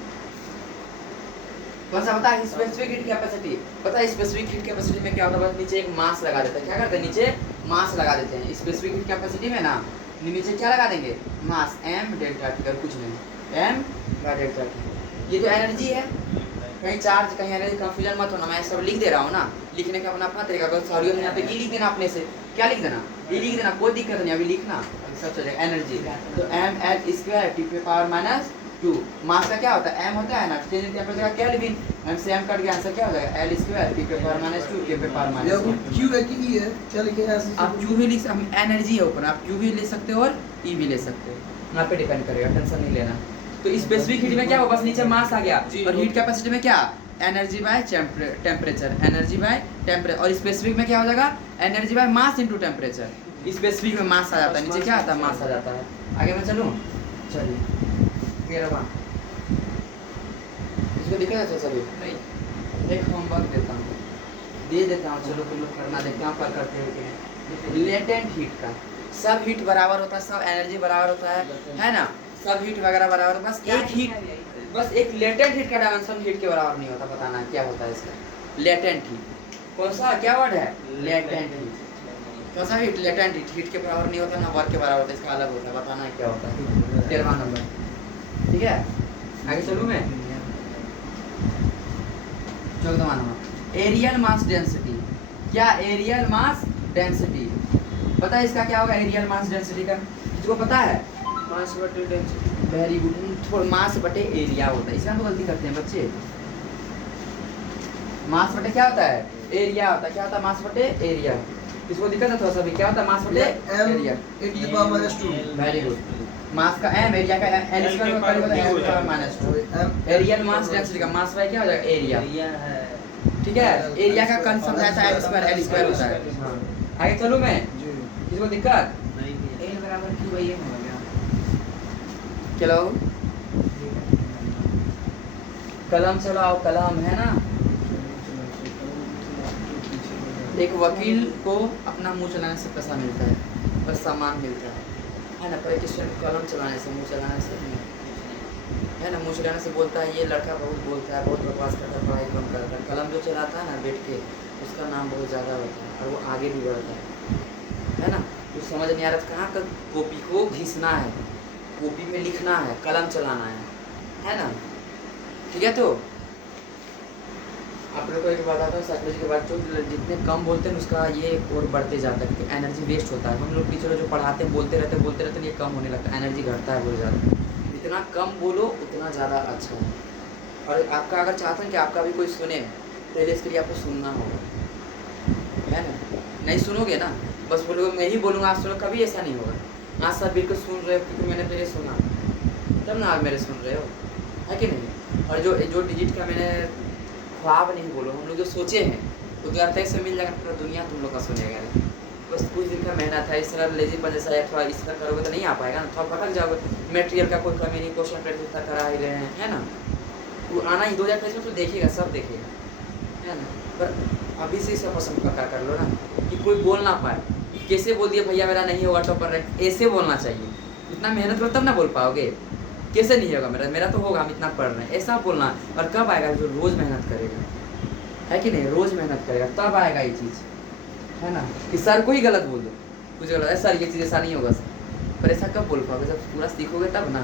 कौन सा पता है स्पेसिफिक हीट कैपेसिटी, पता है स्पेसिफिक हीट कैपेसिटी में क्या होता है, बस नीचे एक मास लगा देते हैं, क्या करते हैं नीचे मास लगा देते हैं, स्पेसिफिक हीट कैपेसिटी में ना नीचे क्या लगा देंगे मास m डेल्टा टी, और कुछ नहीं m बाय डेल्टा टी, ये तो एनर्जी है, कहीं चार्ज कहीं एनर्जी कंफ्यूजन मत होना, मैं सब लिख दे रहा हूँ ना, लिखने का अपना अपना तरीका, अगर सॉरी यहाँ पे ई लिख देना अपने से, क्या लिख देना ई लिख देना, कोई दिक्कत नहीं, अभी लिखना सब चलेगा एनर्जी, तो एम एल स्क्वायर टी पे पावर माइनस 2 2 मास का क्या होता है m होता है ना, चेंज इन टेंपरेचर का केल्विन, m से m कट गया, आंसर क्या हो जाएगा L स्क्वायर p पे पावर -2 k पे पावर या -1। क्यू है कि ई है, क्या लिखेंगे ऐसे? आप Q भी लिख, हम एनर्जी है ऊपर, आप Q भी ले सकते हो और E भी ले सकते हो, यहाँ पे डिपेंड करेगा, टेंशन नहीं लेना। तो स्पेसिफिक हीट में क्या होगा, बस नीचे मास आ गया, और हीट कैपेसिटी में क्या, energy by temperature, energy by temperature, और स्पेसिफिक में क्या हो जाएगा, energy by mass into temperature. Specific में मास आ जाता है, नीचे क्या आता है, मास आ जाता है। आगे मैं चलूँ, चलिए 13वां, इसको दिखा जाता सभी नहीं, एक होमवर्क देता हूँ, दे देता हूँ, चलो तुम लोग करना, देखते हैं आप करते हो कि नहीं। लेटेंट हीट का सब हीट बराबर होता है, सब एनर्जी बराबर होता है ना, सब हीट वगैरह बराबर, बस एक हीट, बस एक लेटेंट हीट का डायमेंशन हीट के बराबर नहीं होता, बताना है क्या होता है इसका। लेटेंट हीट कौन सा, क्या वर्ड है, लेटेंट हीट, कौन सा हीट, लेटेंट हीट, हीट के बराबर नहीं होता ना वर्क के बराबर होता है, इसका अलग होता है, बताना है क्या होता है। 13वां नंबर, ठीक है, आगे चलूँ मैं। 14वां नंबर, एरियल मास डेंसिटी, क्या एरियल मास डेंसिटी, पता है इसका क्या होगा, एरियल मास डेंसिटी का किसको पता है, मास बटे डेंसिटी। वेरी गुड, थोड़ा मास बटे एरिया होता है, इसमें तो गलती करते हैं बच्चे, मास बटे क्या होता है, एरिया होता है, क्या होता है, मास बटे एरिया, इसको दिक्कत है थोड़ा सा भी, क्या होता है, मास बटे area, m (2). Very good, mass का m, एरिया का n स्क्वायर का करीब होता है m power -2, areal mass density का मास बाय क्या हो जाएगा, एरिया, एरिया है, ठीक है, एरिया का कौन समझाया था, l स्क्वायर होता है। आगे चलूँ मैं, जी। इसको दिक्कत, नहीं भी l बराबर q बाई m हो गया, चलो कलम चलाओ, कलम है ना, एक वकील को अपना मुंह चलाने से पैसा मिलता है, बस सामान मिलता है ना, पर एक स्टूडेंट कलम चलाने से, मुंह चलाने से नहीं, है ना, मुंह चलाने से बोलता है ये लड़का बहुत बोलता है, बहुत बकवास करता है, पढ़ाई कम करता है, कलम जो चलाता है ना बैठ के, उसका नाम बहुत ज़्यादा होता है और वो आगे भी बढ़ता है ना। तो समझ नहीं आ रहा कहाँ तक कॉपी को घिसना है, कॉपी में लिखना है, कलम चलाना है ना, ठीक है। तो आप लोग को एक बताता हूँ, साइकोलॉजी के बाद जो जितने कम बोलते हैं उसका ये और बढ़ते जाता है, क्योंकि एनर्जी वेस्ट होता है। हम लोग टीचर जो पढ़ाते हैं बोलते रहते ये कम होने लगता है, एनर्जी घटता है बहुत ज़्यादा। जितना कम बोलो उतना ज़्यादा अच्छा है। और आपका अगर चाहते हैं कि आपका भी कोई सुने, पहले इसके लिए आपको सुनना होगा, है ना। नहीं सुनोगे ना, बस बोलोगे मैं ही बोलूँगा आज सुनो, कभी ऐसा नहीं होगा। आज सब बिल्कुल सुन रहे हो क्योंकि मैंने पहले सुना, तब ना आप मेरे सुन रहे हो, है कि नहीं। और जो डिजिट का मैंने ख्वाब नहीं बोलो, हम लोग जो सोचे हैं वो तो तय से मिल जाएगा, पूरा दुनिया तुम लोग का सुनेगा। बस कुछ दिन का मेहनत है, इस तरह लेजी पर जैसा थोड़ा इस तरह करोगे तो नहीं आ पाएगा ना, थोड़ा भटक जाओगे। मटेरियल का कोई कमी नहीं, क्वेश्चन पेपर जितना करा ही रहे हैं, है ना। वो आना ही 2000 पेज में तो देखेगा, सब देखेगा, है ना। पर अभी से इसका पसंद पक्का कर लो ना, कि कोई बोल ना पाए, कैसे बोल दिया भैया मेरा नहीं होगा टॉपर रैंक, ऐसे बोलना चाहिए। इतना मेहनत करो तब ना बोल पाओगे, कैसे नहीं होगा मेरा तो होगा, हम इतना पढ़ रहे हैं, ऐसा बोलना। और कब आएगा, जो रोज़ मेहनत करेगा, है कि नहीं, रोज़ मेहनत करेगा तब आएगा ये चीज़, है ना। कि सर को ही गलत बोल दो, कुछ गलत है सर, ये चीज़ ऐसा नहीं होगा सर, पर ऐसा कब बोल पाओगे, जब पूरा सीखोगे तब ना,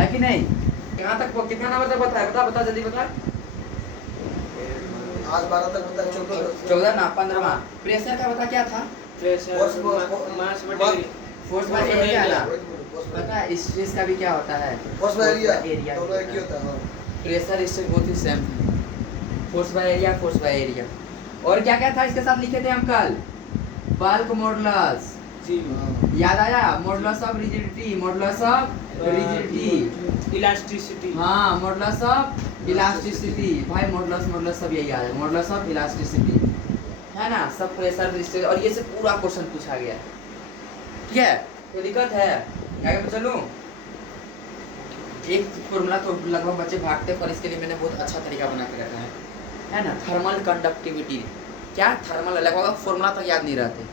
है कि नहीं। यहाँ तक कितना नंबर तक बताया, बता जल्दी बता। आज 12 तक बता, 14 ना 15वां। प्रेशर का बता क्या था, मास बटे फोर्स बाय एरिया ना, पता है। स्ट्रेस का भी क्या होता है, फोर्स बाय एरिया, एरिया दोनों एक ही होता है। प्रेशर स्ट्रेस बहुत ही सेम है, force by area, force by area. और क्या क्या था इसके साथ लिखे थे हम कल, बल्क मॉडुलस, जी, याद आया, modulus of rigidity, modulus of rigidity, elasticity, हाँ मॉडुलस ऑफ इलास्टिसिटी, भाई मॉडुलस सब यही आ है, मॉडुलस ऑफ इलास्टिसिटी, है ना। सब प्रेशर स्ट्रेस, और ये से पूरा क्वेश्चन पूछा गया, ठीक है। कोई दिक्कत है, आगे चलूं। एक फॉर्मूला तो लगभग बच्चे भागते, पर इसके लिए मैंने बहुत अच्छा तरीका बना के रखा है ना। थर्मल कंडक्टिविटी, क्या थर्मल, लगभग फॉर्मूला तक याद नहीं रहते,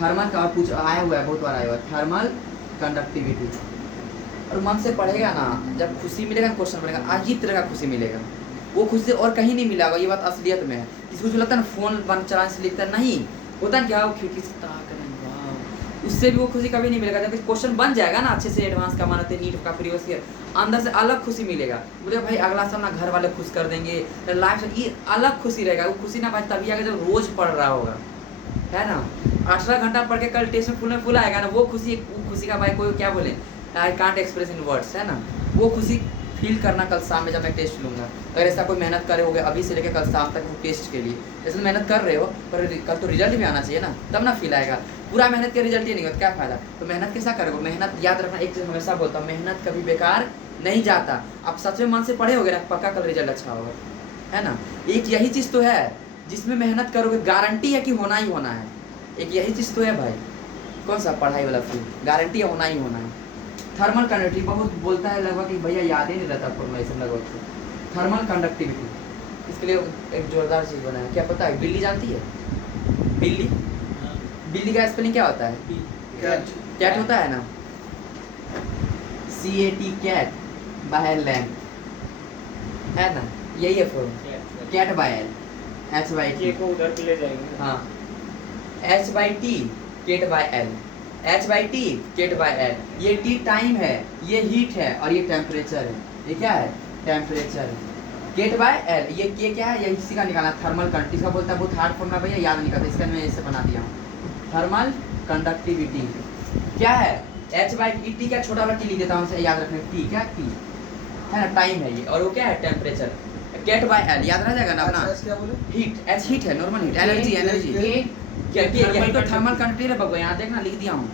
थर्मल का पूछ आया हुआ है, बहुत बार आया हुआ है, थर्मल कंडक्टिविटी। और मन से पढ़ेगा ना, जब खुशी मिलेगा ना, क्वेश्चन पढ़ेगा, अजीब तरह का खुशी मिलेगा, वो खुशी से और कहीं नहीं मिला होगा, ये बात असलियत में है। किसी को जो लगता है ना फोन बंद चलाने से लिखता है, नहीं होता है क्या, वो खिड़की से ताक रहे हैं, वाह, उससे भी वो खुशी कभी नहीं मिलेगा। जब क्वेश्चन बन जाएगा ना अच्छे से, एडवांस का मानते नीट का प्रीवियस ईयर, अंदर से अलग खुशी मिलेगा, बोले भाई अगला साल ना घर वाले खुश कर देंगे, लाइफ से ये अलग खुशी रहेगा। वो खुशी ना भाई तभी आएगा जब रोज पढ़ रहा होगा, है ना। 18 घंटा पढ़ के कल टेस्ट में फुल आएगा ना, वो खुशी का भाई कोई क्या बोले, I can't express in words, है ना। वो खुशी फील करना कल शाम में जब मैं टेस्ट लूँगा। अगर ऐसा कोई मेहनत करे होगे अभी से लेकर कल शाम तक वो टेस्ट के लिए, जैसे मेहनत कर रहे हो पर कल तो रिजल्ट भी आना चाहिए ना, तब ना फील आएगा। पूरा मेहनत के रिजल्ट ही नहीं होता, क्या फ़ायदा। तो मेहनत कैसा करोगे, मेहनत याद रखना, एक चीज़ हमेशा बोलता हूँ, मेहनत कभी बेकार नहीं जाता। आप सच में मन से पढ़े होगे ना, पक्का कल रिजल्ट अच्छा होगा, है ना। एक यही चीज़ तो है जिसमें मेहनत करोगे गारंटी है कि होना ही होना है। एक यही चीज़ तो है भाई, कौन सा पढ़ाई वाला फील्ड, गारंटी है होना ही होना है। थर्मल कंडक्टिविटी बहुत बोलता है लगभग कि भैया याद ही नहीं रहता फॉर्मुलेशन लगभग। थर्मल कंडक्टिविटी, इसके लिए एक जोरदार चीज़ बना है, क्या पता है, बिल्ली जानती है, बिल्ली, बिल्ली का स्पेलिंग क्या होता है, कैट। कैट होता है ना, CAT कैट, बाय लैंग, है ना, यही है form, cat by L, H/T को उधर के ले जाएंगे। हाँ, H/T cat by L, H/T cat by L. ये T टाइम है, ये हीट है और ये टेम्परेचर है। ये क्या है, टेम्परेचर है। कैट बाय एल, ये K क्या है, ये इसी का निकालना, थर्मल कंडक्टिविटी, इसका बोलता है बहुत हार्ड फॉर्मूला भैया याद नहीं करता, इसका मैं ऐसे बना दिया हूँ। थर्मल कंडक्टिविटी क्या है, H/T क्या छोटा वाला T लिख देता हूँ, इसे याद रखना, T क्या, T है ना, टाइम है ये, और वो क्या है, टेम्परेचर। कैट बाय एल याद रह जाएगा ना अपना, क्या बोले? हीट, H हीट है, नॉर्मल हीट, एनर्जी, एनर्जी क्या, यही तो थर्मल कंडक्टिविटी है बबुआ, यहाँ देखना लिख दिया हूँ,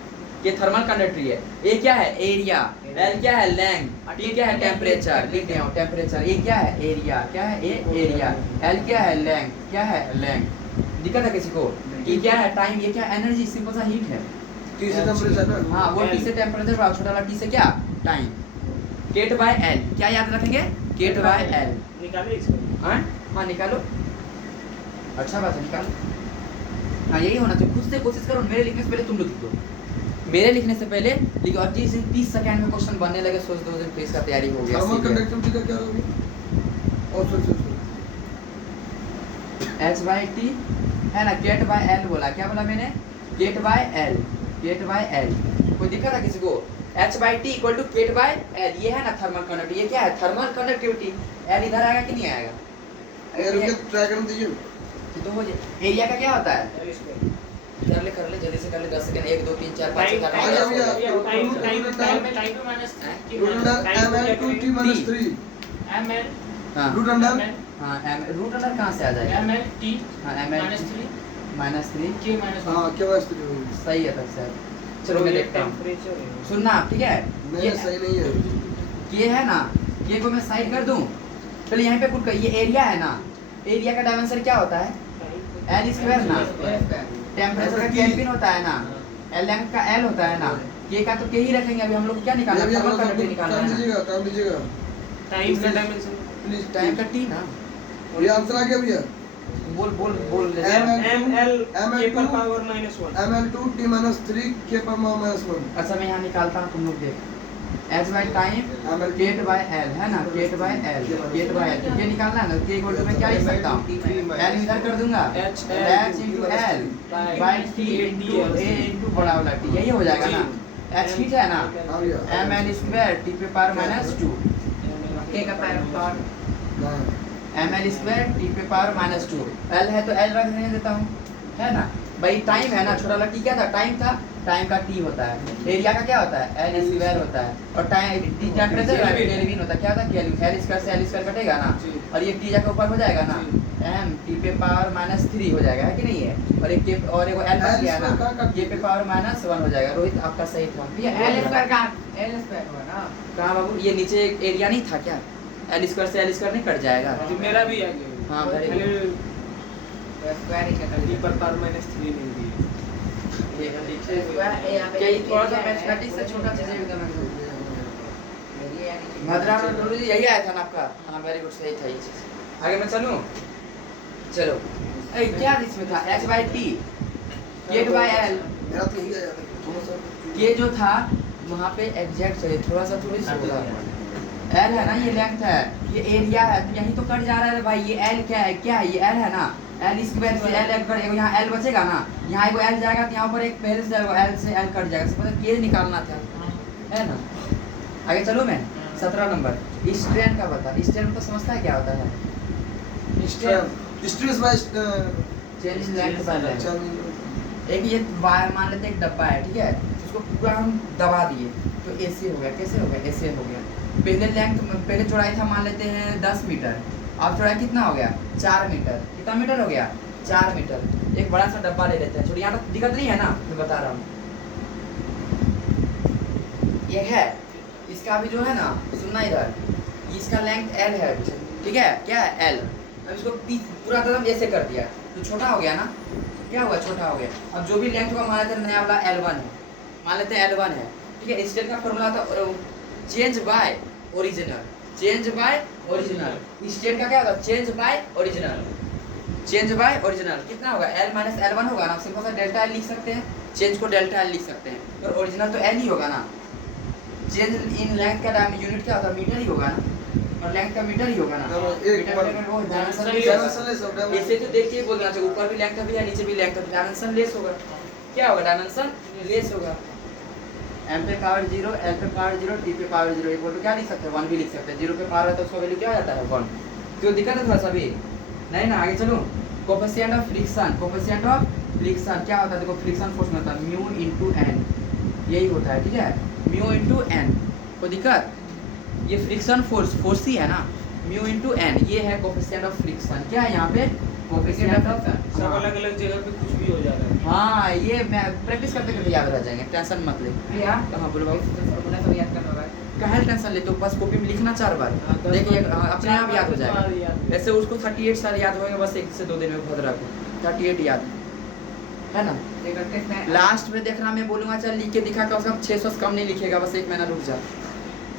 ये थर्मल कंडक्टिविटी है। ये क्या है, एरिया, एल क्या है, लैंग, टी क्या है, टेम्परेचर, लिख दिया हूँ टेम्परेचर। ये क्या है, एरिया, क्या है, ए एरिया, एल क्या है, लैंग, क्या है, लैंग, दिक्कत है किसी को, टी क्या है, टाइम, ये क्या है, एनर्जी, सिंपल सा हीट है। T से टेम्परेचर ना? हाँ, वो टी से टेम्परेचर, और छोटा वाला टी से क्या, टाइम। कैट बाय एल क्या याद रखेंगे, कैट बाय एल, निकाले इसको। हाँ निकालो, अच्छा बात है, निकालो। हाँ यही होना चाहिए, खुद से कोशिश करो, मेरे लिखने से पहले तुम लिख दो, मेरे लिखने से पहले लिखो, और 30 सेकंड में क्वेश्चन बनने लगे, सोच 2 दिन फिर इसका तैयारी हो गया। थर्मल कंडक्टिविटी का क्या होगी? ऑप्शन H/T है ना, कैट बाय एल बोला, क्या बोला मैंने, cat by L, cat by L, कोई दिक्कत है किसी को, H/T equal to cat by L, ये है ना थर्मल कंडक्टिविटी, ये क्या है, थर्मल कंडक्टिविटी। एल इधर आएगा कि नहीं आएगा, एयर के ट्राई कर दीजिए। तो हो जाए। एरिया का क्या होता है, कर ले जल्दी से कर ले, 10 सेकंड, 1 2 3 4 5 6 7 8 रूट अंडर हाँ रूट अंडर कहाँ से आ जाएगा, -3 हाँ क्या वास्ते नहीं? सही है तब सर। चलो मैं देखता हूँ, सुनना आप, ठीक है, मेरा सही नहीं है। ये है ना, ये को मैं साइड कर दूं, चलिए यहाँ पे पुट कर, ये एरिया है ना, एरिया का डायमेंशन क्या होता है, एल स्क्वायर ना, टेम्परेचर का केल्विन होता है ना, एल एम का एल होता है ना, के का तो के ही रखेंगे। अभी हम लोग क्या निकालना है, थर्मल कंडक्टिविटी निकालना है ना, काम दीजिएगा टाइम का डायमेंशन प्लीज। टाइम का टी ना, ये आंसर आ गया भैया। बोल ले ml k पर पावर -1 ml2 t-3 k पर पावर -1। अच्छा मैं यहाँ निकालता हूँ, तुम लोग देख, h by time cat by L है ना, cat by L, cat by L, ये निकालना है ना, के इक्वल टू मैं क्या लिख सकता हूँ, एल इधर कर दूंगा, h into l by t into a into बड़ा वाला t, यही हो जाएगा ना, h हीट है ना, ml स्क्वायर t पे पावर -2, k का पावर ml स्क्वायर t पे पावर -2, l है तो l रख देता हूँ, है ना भाई। टाइम है ना, छोटा वाला t क्या था, टाइम था, टाइम का t होता है, एरिया का क्या होता है, l स्क्वायर होता है, और टाइम t टेम्परेचर का केल्विन होता है, क्या होता है केल्विन, l स्क्वायर से l स्क्वायर कटेगा ना, और ये t जाकर ऊपर हो जाएगा ना, m t पे पावर -3 हो जाएगा, है कि नहीं है, और एक k और एक l बच गया ना, k पे पावर -1 हो जाएगा। रोहित आपका सही था, ये l स्क्वायर का l स्क्वायर हुआ ना, कहां बाबू, ये नीचे एक एरिया नहीं था क्या, l स्क्वायर से l स्क्वायर नहीं कट जाएगा, मेरा भी आ गया। हां वेरी स्क्वायर ही कटा दी पर पावर -3 नहीं दी। थोड़ा सा मैथमेटिक्स से छोटा चीज है एकदम, मदरा में यही आया था ना आपका, हाँ वेरी गुड, सही था ये चीज। आगे मैं चलूं, चलो ए क्या इसमें था, h/t केट बाय एल, मेरा तो यही आया था थोड़ा सा। ये जो था वहाँ पे एग्जैक्ट चाहिए, थोड़ा सा थोड़ी सा होगा, एल है ना, ये लेंथ है, ये एरिया है, तो यही तो कट जा रहा है भाई, ये एल क्या है, क्या है ये एल है ना, एल स्क्वायर से एल कट, यहाँ एल बचेगा ना, यहाँ एगो एल जाएगा तो यहाँ पर एक पहले से एल से एल कट जाएगा, मतलब के निकालना था, है ना। आगे चलो मैं 17 नंबर, स्ट्रेन का बता, स्ट्रेन तो समझता है क्या होता है, stress by change in length by length. एक ये मान लेते एक डब्बा है, ठीक है, उसको पूरा हम दबा दिए तो ऐसे हो गया, कैसे हो गया, ऐसे हो गया, पहले चौड़ाई था मान लेते हैं 10 मीटर, अब चौड़ाई कितना हो गया 4 मीटर। कितना मीटर हो गया 4 मीटर। एक बड़ा सा डब्बा ले लेते हैं, छोड़िए यहाँ तक दिक्कत नहीं है ना, मैं बता रहा हूँ। ये है इसका भी जो है ना, सुनना इधर, इसका लेंथ L है, ठीक है, क्या है L। अब इसको पूरा कदम ऐसे कर दिया तो छोटा हो गया ना, क्या हुआ छोटा हो गया। अब जो भी लेंथ होगा मान लेते हैं नया वाला L1 है, मान लेते हैं L1 है, ठीक है। स्टेट का फॉर्मूला था change bye original, change bye original. State का क्या होगा change bye original, change bye original. कितना होगा L माइनस L1 होगा ना, सिंपल सा डेल्टा L लिख सकते हैं, चेंज को डेल्टा L लिख सकते हैं, और ओरिजिनल तो L ही होगा ना। चेंज इन लेंथ का यूनिट क्या होता है मीटर ही होगा ना, और लेंथ का मीटर ही होगा ना। ऐसे तो देखिए बोलना चाहिए, ऊपर भी लेंथ भी है नीचे भी लेंथ है, डायमेंशन लेस होगा। क्या होगा डायमेंशन लेस होगा। m पे पावर 0, l पे पावर 0, t पे पावर 0 इक्वल टू क्या लिख सकते हैं 1 भी लिख सकते हैं। 0 पे पावर है तो उसका वैल्यू क्या आ जाता है 1। क्यों दिक्कत है थोड़ा सा भी नहीं ना, आगे चलो। Coefficient of friction, coefficient of friction क्या होता है देखो, फ्रिक्शन फोर्स में होता है म्यू इनटू n, यही होता है, ठीक है, म्यू इनटू n। कोई दिक्कत, ये फ्रिक्शन फोर्स ही है ना, म्यू इनटू n, ये है कोफिशिएंट ऑफ फ्रिक्शन। क्या है यहाँ पे कोफिशिएंट ऑफ, सब अलग-अलग जगह पे कुछ भी हो जा रहा है। हाँ ये मैं प्रैक्टिस करते करते याद रह जाएंगे, टेंशन मत ले। कहाँ बोलो बाबू, फॉर्मूला सब याद करना होगा। काहे टेंशन लेते हो, बस कॉपी में लिखना 4 बार, देखिए अपने आप याद हो जाएगा। ऐसे उसको 38 साल याद होएगा, बस 1 से 2 दिन में खुद रखो 38 याद है ना। लास्ट में देखना मैं बोलूँगा चल लिख के दिखा के उसका 600 से कम नहीं लिखेगा, बस 1 महीना रुक जा,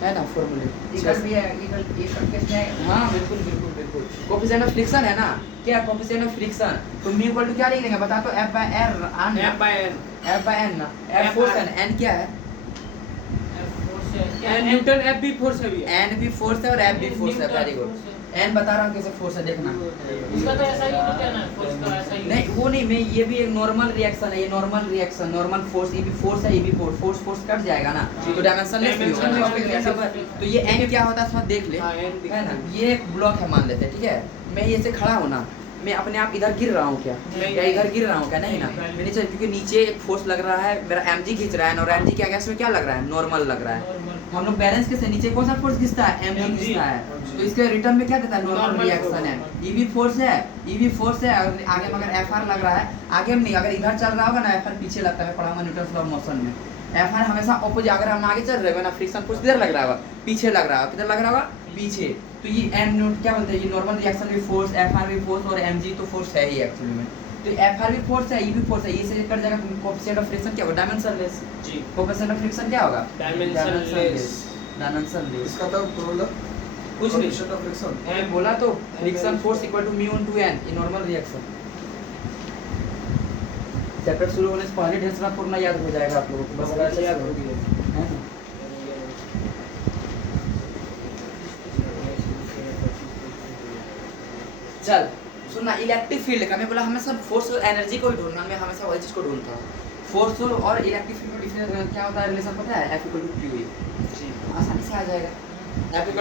है ना फॉर्मूले। इक्वल भी है, इक्वल ये सब किस में। हाँ बिल्कुल बिल्कुल बिल्कुल। कोफिशिएंट ऑफ फ्रिक्शन है ना, क्या कोफिशिएंट ऑफ फ्रिक्शन, तो म्यू इक्वल टू क्या लिख लेंगे बता तो F by R, F by N, F by N ना, F फोर्स है, N क्या है, N न्यूटन, F भी फोर्स है भैया। N भी फोर्स है और F भी फोर्स है, वेरी गुड। N बता रहा हूँ कैसे फोर्स है देखना। उसका तो ऐसा ही होता है ना, फोर्स का ऐसा ही। नहीं वो नहीं, मैं ये भी एक नॉर्मल रिएक्शन है, ये नॉर्मल रिएक्शन, नॉर्मल फोर्स, ये भी फोर्स है, ये भी फोर्स, फोर्स कट जाएगा ना तो डायमेंशन लेस भी होगा। तो ये n क्या होता है थोड़ा देख ले, है ना। ये एक ब्लॉक है मान लेते हैं, ठीक है, मैं ये से खड़ा हूँ ना, मैं अपने आप इधर गिर रहा हूँ क्या, या इधर गिर रहा हूँ क्या, नहीं ना, मैं नीचे, क्योंकि नीचे एक फोर्स लग रहा है, मेरा mg खींच रहा है, और mg क्या गैस में क्या लग रहा है नॉर्मल लग रहा है। हम लोग बैलेंस कैसे, नीचे कौन सा फोर्स खींचता है mg खींचता है, तो इसके रिटर्न में क्या देता है नॉर्मल रिएक्शन है। e भी फोर्स है, e भी फोर्स है, और आगे में अगर fr लग रहा है, आगे में नहीं, अगर इधर चल रहा होगा ना fr पीछे लगता है, पढ़ा हुआ न्यूटन लॉ ऑफ मोशन में, fr हमेशा अपोजिट, अगर हम आगे चल रहे हो ना फ्रिक्शन फोर्स किधर लग रहा होगा, पीछे लग रहा होगा, किधर लग रहा होगा पीछे। तो ये m न्यूट क्या बोलते हैं, ये नॉर्मल रिएक्शन भी फोर्स, fr भी फोर्स, और mg तो फोर्स है ही एक्चुअली में। तो fr भी फोर्स है, e भी फोर्स है, ये से कट जाएगा, कोएफिशिएंट ऑफ फ्रिक्शन क्या होगा डायमेंशनलेस। जी, कोएफिशिएंट ऑफ फ्रिक्शन क्या होगा डायमेंशनलेस। डायमेंशनलेस। इसका था फॉर्मूला कुछ नहीं, कोएफिशिएंट ऑफ फ्रिक्शन। मैं बोला तो friction force equal to mu into n, ये नॉर्मल रिएक्शन। चैप्टर शुरू होने से पहले ढेर सारा फॉर्मूला याद हो जाएगा आप लोगों को, बस अच्छे से याद हो है गया। ना। चल सुनना, इलेक्ट्रिक फील्ड का मैं बोला हमेशा फोर्स और एनर्जी को ही ढूंढना, मैं हमेशा वही चीज को ढूंढता हूँ। फोर्स और इलेक्ट्रिक फील्ड का डिफरेंस क्या होता है, रिलेशन पता है, F = QE, जी, आसानी से आ जाएगा। F =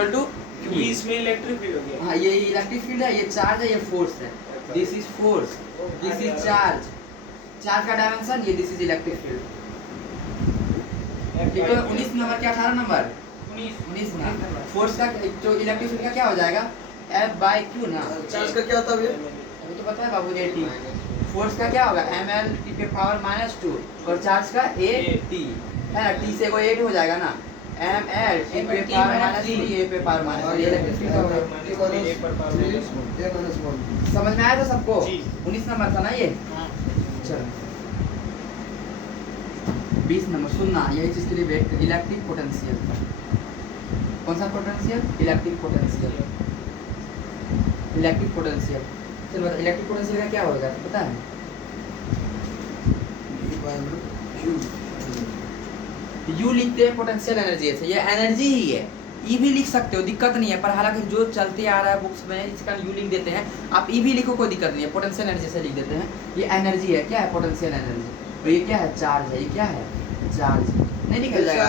ये QE, इसमें इलेक्ट्रिक फील्ड हो गया। हाँ ये इलेक्ट्रिक फील्ड है, ये चार्ज है, ये फोर्स है, this is force, this is charge, charge का डायमेंशन ये, दिस इज इलेक्ट्रिक फील्ड। ठीक है, 19 नंबर क्या 18 नंबर 19 नंबर। फोर्स का जो इलेक्ट्रिक फील्ड का क्या हो जाएगा F/Q ना, चार्ज का क्या होता है भैया? अभी तो पता है बाबू AT। फोर्स का क्या होगा ml (T⁻²) और चार्ज का AT है ना, T से वो 8 हो जाएगा ना, ml (T⁻³ A⁻²) ये इलेक्ट्रिक फील्ड होगा। A-1 समझ में आया था सबको? जी। 19 नंबर था ना ये। चलो 20 नंबर सुनना, यही चीज के लिए वेट, इलेक्ट्रिक पोटेंशियल। कौन सा potential, electric potential, electric potential. चल बता इलेक्ट्रिक पोटेंशियल का क्या होगा पता है? यू लिखते हैं पोटेंशियल एनर्जी से, ये एनर्जी ही है, ई भी लिख सकते हो दिक्कत नहीं है, पर हालांकि जो चलते आ रहा है बुक्स में इसका यू लिख देते हैं, आप ई भी लिखो कोई दिक्कत नहीं है, पोटेंशियल एनर्जी से लिख देते हैं। ये एनर्जी है, क्या है पोटेंशियल एनर्जी, तो ये क्या है चार्ज है, ये क्या है चार्ज, नहीं निकल जाएगा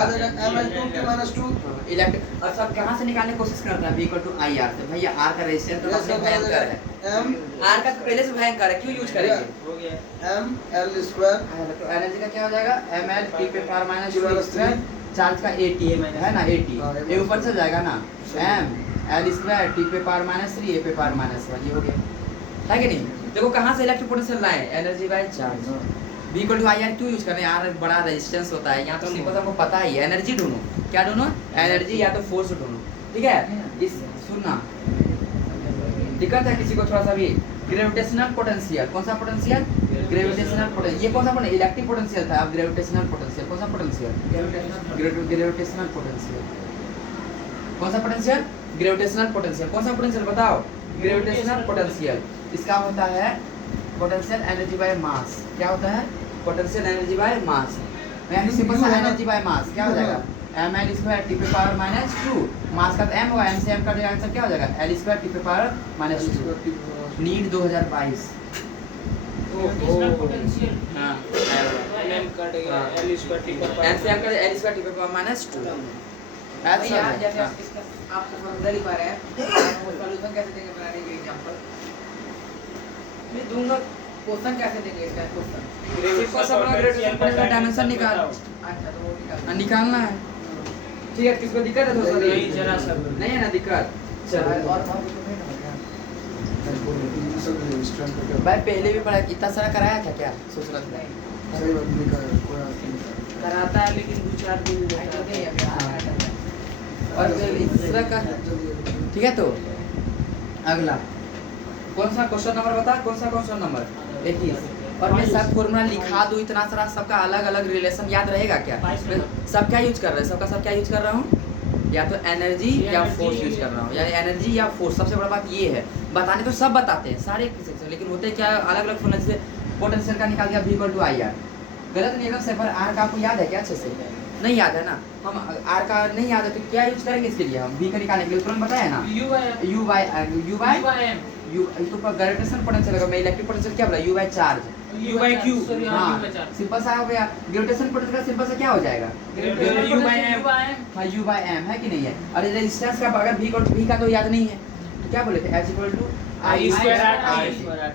ml(2t-2) इलेक्ट्रिक। और सब कहाँ से निकालने की कोशिश करता है, V = IR से, भैया R का रेजिस्टेंस तो अपने भयंकर है, M आर का तो पहले से भयंकर है, क्यों यूज करेंगे? हो गया M L स्क्वायर तो एनर्जी का क्या हो जाएगा? ml t पे power minus T minus 3 charge का 80 है ना 80, हाँ, ये ऊपर से जाएगा ना सही। m l स्क्वायर t पे पावर माइनस 3 a पे पावर माइनस 1, ये हो गया है कि नहीं? देखो कहाँ से इलेक्ट्रिक पोटेंशियल लाए, energy by charge. v equal to I R क्यों यूज कर रहे हैं? यार बड़ा रेजिस्टेंस होता है यहाँ, तो सिंपल हमको पता ही है, एनर्जी ढूंढो। क्या ढूंढो? एनर्जी या तो फोर्स ढूंढो, ठीक है? इस सुनना, दिक्कत है किसी को थोड़ा सा भी? ग्रेविटेशनल पोटेंशियल, कौन सा पोटेंशियल? Gravitational potential. ये कौन सा पोटेंशियल? इलेक्ट्रिक पोटेंशियल था, अब ग्रेविटेशनल पोटेंशियल। कौन सा पोटेंशियल? Gravitational potential. कौन सा पोटेंशियल? Gravitational potential. कौन सा पोटेंशियल बताओ? Gravitational potential. इसका होता है पोटेंशियल एनर्जी बाय मास। क्या होता है? Potential energy by mass. यानी सिंपल सा एनर्जी बाय मास क्या हो जाएगा? ml स्क्वायर t पे पावर माइनस 2, मास का तो m होगा, m से m का आंसर क्या हो जाएगा? l स्क्वायर t पे power minus 2। NEET 2022। Gravitational potential हाँ एम कट गया हाँ। एल स्क्वायर टी पर m से m का l स्क्वायर t पे पावर माइनस 2। अरे यार जैसे इसका आप समझ ही पा रहे हैं, सॉल्यूशन कैसे देंगे बनाने के एग्जांपल मैं दूंगा। क्वेश्चन कैसे देंगे इसका क्वेश्चन? सिंपल सा अपना ग्रेविटेशन का डायमेंशन निकाल, अच्छा तो वो निकाल निकालना है, ठीक है? किसको दिक्कत है? दोस्तों नहीं, जरा सा नहीं है ना दिक्कत? चलो और बहुत डिफरेंट हो गया। भाई पहले भी पढ़ा, इतना सारा कराया था क्या? सोच रहा था सही बात नहीं कहा, कोई बात नहीं कहा। कराता है लेकिन 2-4 दिन आई लेता तो है। नहीं अभी आना है। और इस तरह का, ठीक है? तो अगला कौन सा क्वेश्चन नंबर बता? कौन सा क्वेश्चन नंबर? 21। और मैं सब फॉर्मूला लिखा दूं, इतना सारा सबका अलग अलग रिलेशन याद रहेगा क्या? मैं सब क्या यूज कर रहे हैं? सबका सब क्या यूज कर रहा हूँ? या तो एनर्जी या फोर्स यूज कर रहा हूँ, यानी एनर्जी या फोर्स। सबसे बड़ा बात ये है, बताने तो सब बताते हैं सारे सेक्शन, लेकिन होते क्या अलग अलग फॉर्मूला। जैसे पोटेंशियल का निकाल दिया v equal to I R, गलत नहीं एकदम से। पर आर का आपको याद है क्या? अच्छे से नहीं याद है ना? हम आर का नहीं याद है तो क्या यूज करेंगे इसके लिए? हम v का निकालने के लिए तुरंत बताया ना, U by M यू तो ग्रेविटेशनल पोटेंशियल लगा, मैं इलेक्ट्रिक पोटेंशियल क्या बोला? u by charge. U by Q। हाँ सिंपल सा हो गया। ग्रेविटेशन पोटेंशियल का सिंपल सा क्या हो जाएगा? U by M। हाँ u बाय m है कि नहीं है? और रेजिस्टेंस का अगर v का तो याद नहीं है तो क्या बोले थे? h equal to I square R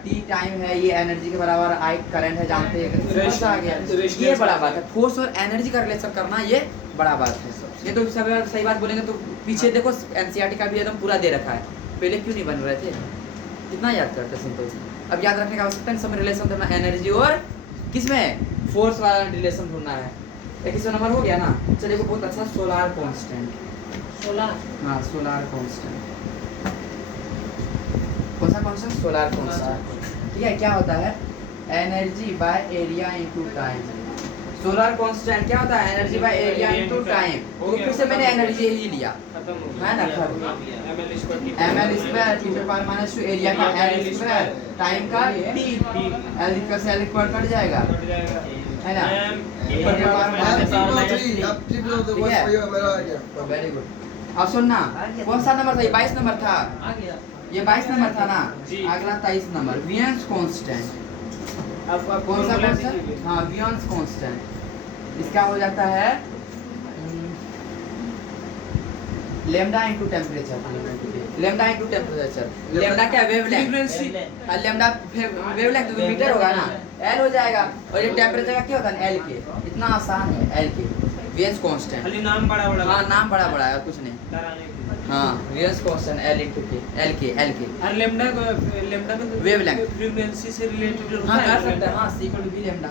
t time है, ये एनर्जी के बराबर, I करंट है, जानते हैं। सिंपल सा आ गया, Resistance ये बड़ा बात है। फोर्स और एनर्जी का रिलेशन करना ये बड़ा बात है। ये तो सब सही बात बोलेंगे तो पीछे देखो एनसीईआरटी का भी एकदम पूरा दे रखा है, पहले क्यों नहीं बन रहे थे? कितना याद करते सिंपल से। अब याद रखने का आवश्यकता है, सब रिलेशन करना एनर्जी और किसमें? फोर्स वाला रिलेशन ढूंढना है। 21 नंबर हो गया ना? चलिए बहुत अच्छा, सोलार कांस्टेंट। 16 हाँ सोलार कांस्टेंट। कौन सा कांस्टेंट? Solar constant. ठीक है, क्या होता है? Energy by area into time. Solar constant क्या होता है? Energy by area into time. तो फिर से मैंने एनर्जी ही लिया खत्म हो है ना? ml square T ml square t पे पावर माइनस 2, एरिया का l स्क्वायर, टाइम का t, l का से l स्क्वायर कट जाएगा कट जाएगा है ना? M ऊपर के power M minus equal to 3, अब 3 below the ठीक worst है? for you, मेरा आ गया। Very good. अब सुनना, कौन सा नंबर था? ये 22 नंबर था, आ गया। ये 22 नंबर था ना? जी। अगला 23 नंबर, वियन्स कांस्टेंट। अब कौन सा formula कांस्टेंट? दीजिए। हाँ वियन्स कांस्टेंट। इसका हो जाता है lambda into temperature. Lambda into temperature. Lambda क्या? वेवलेंथ। लैम्डा वेवलेंथ तो मीटर होगा ना, l हो जाएगा। और ये टेंपरेचर का क्या होता है? l के। इतना आसान है, l के। वियन्स कांस्टेंट। खाली नाम बड़ा बड़ा हाँ नाम बड़ा बड़ा है, कुछ नहीं। डराने के लिए। हाँ वियन्स कांस्टेंट l इनटू के, l के। और लेमडा में Wavelength। फ्रीक्वेंसी से रिलेटेड होता हाँ है कर सकते हैं, हाँ c equal to v lambda.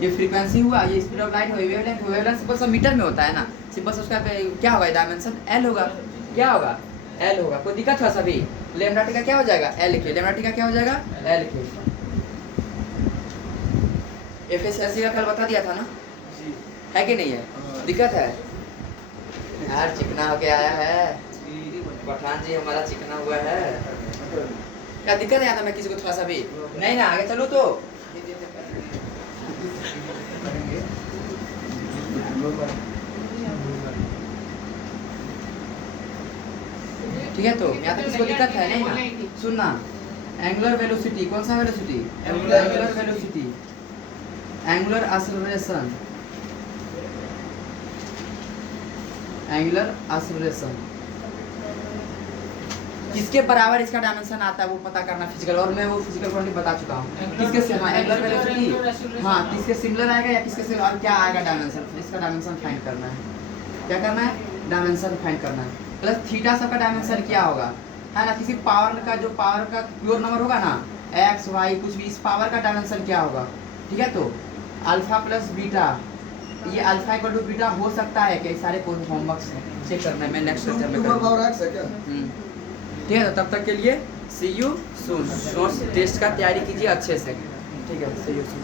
ये फ्रीक्वेंसी हुआ, ये स्पीड ऑफ लाइट हुई, वेवलेंथ हुआ। वेवलेंथ सिंपल सा मीटर में होता है ना, सिंपल सा उसका क्या होगा? डायमेंशन l होगा। क्या होगा? l होगा। कोई दिक्कत है सभी? लैम्डा टी का क्या हो जाएगा? l के। लैम्डा टी का क्या हो जाएगा? l के। एफिशिएंसी का कल बता दिया था ना, जी है कि नहीं है? दिक्कत है यार, चिकना होके आया है पठान जी, हमारा चिकना हुआ है। क्या दिक्कत है? यहाँ मैं किसी को थोड़ा सा भी नहीं ना आगे चलो तो ठीक है। तो यहाँ तक किसी को दिक्कत है नहीं ना? सुनना, एंगुलर वेलोसिटी। कौन सा velocity? Angular velocity, angular acceleration, angular acceleration. किसके बराबर इसका डायमेंशन आता है वो पता करना फिजिकल, और मैं वो फिजिकल क्वांटिटी बता चुका हूँ। किसके से हाँ एंगुलर वेलोसिटी हाँ किसके सिमिलर आएगा या किसके से, और क्या आएगा डायमेंशन, फिर इसका डायमेंशन फाइंड करना है। क्या करना है, डायमेंशन फाइंड करना है। प्लस थीटा सब का डायमेंशन क्या होगा, है ना, किसी पावर का जो पावर का प्योर नंबर होगा ना, एक्स वाई कुछ भी, इस पावर का डायमेंशन क्या होगा, ठीक है। तो अल्फा प्लस बीटा, ये अल्फा इक्वल टू बीटा हो सकता है कि सारे होमवर्क चेक करना है, मैं नेक्स्ट लेक्चर में करूँगा। पावर एक्स है क्या? ठीक है, तो तब तक के लिए सी यू सून। टेस्ट का तैयारी कीजिए अच्छे से, ठीक है, सी यू सून।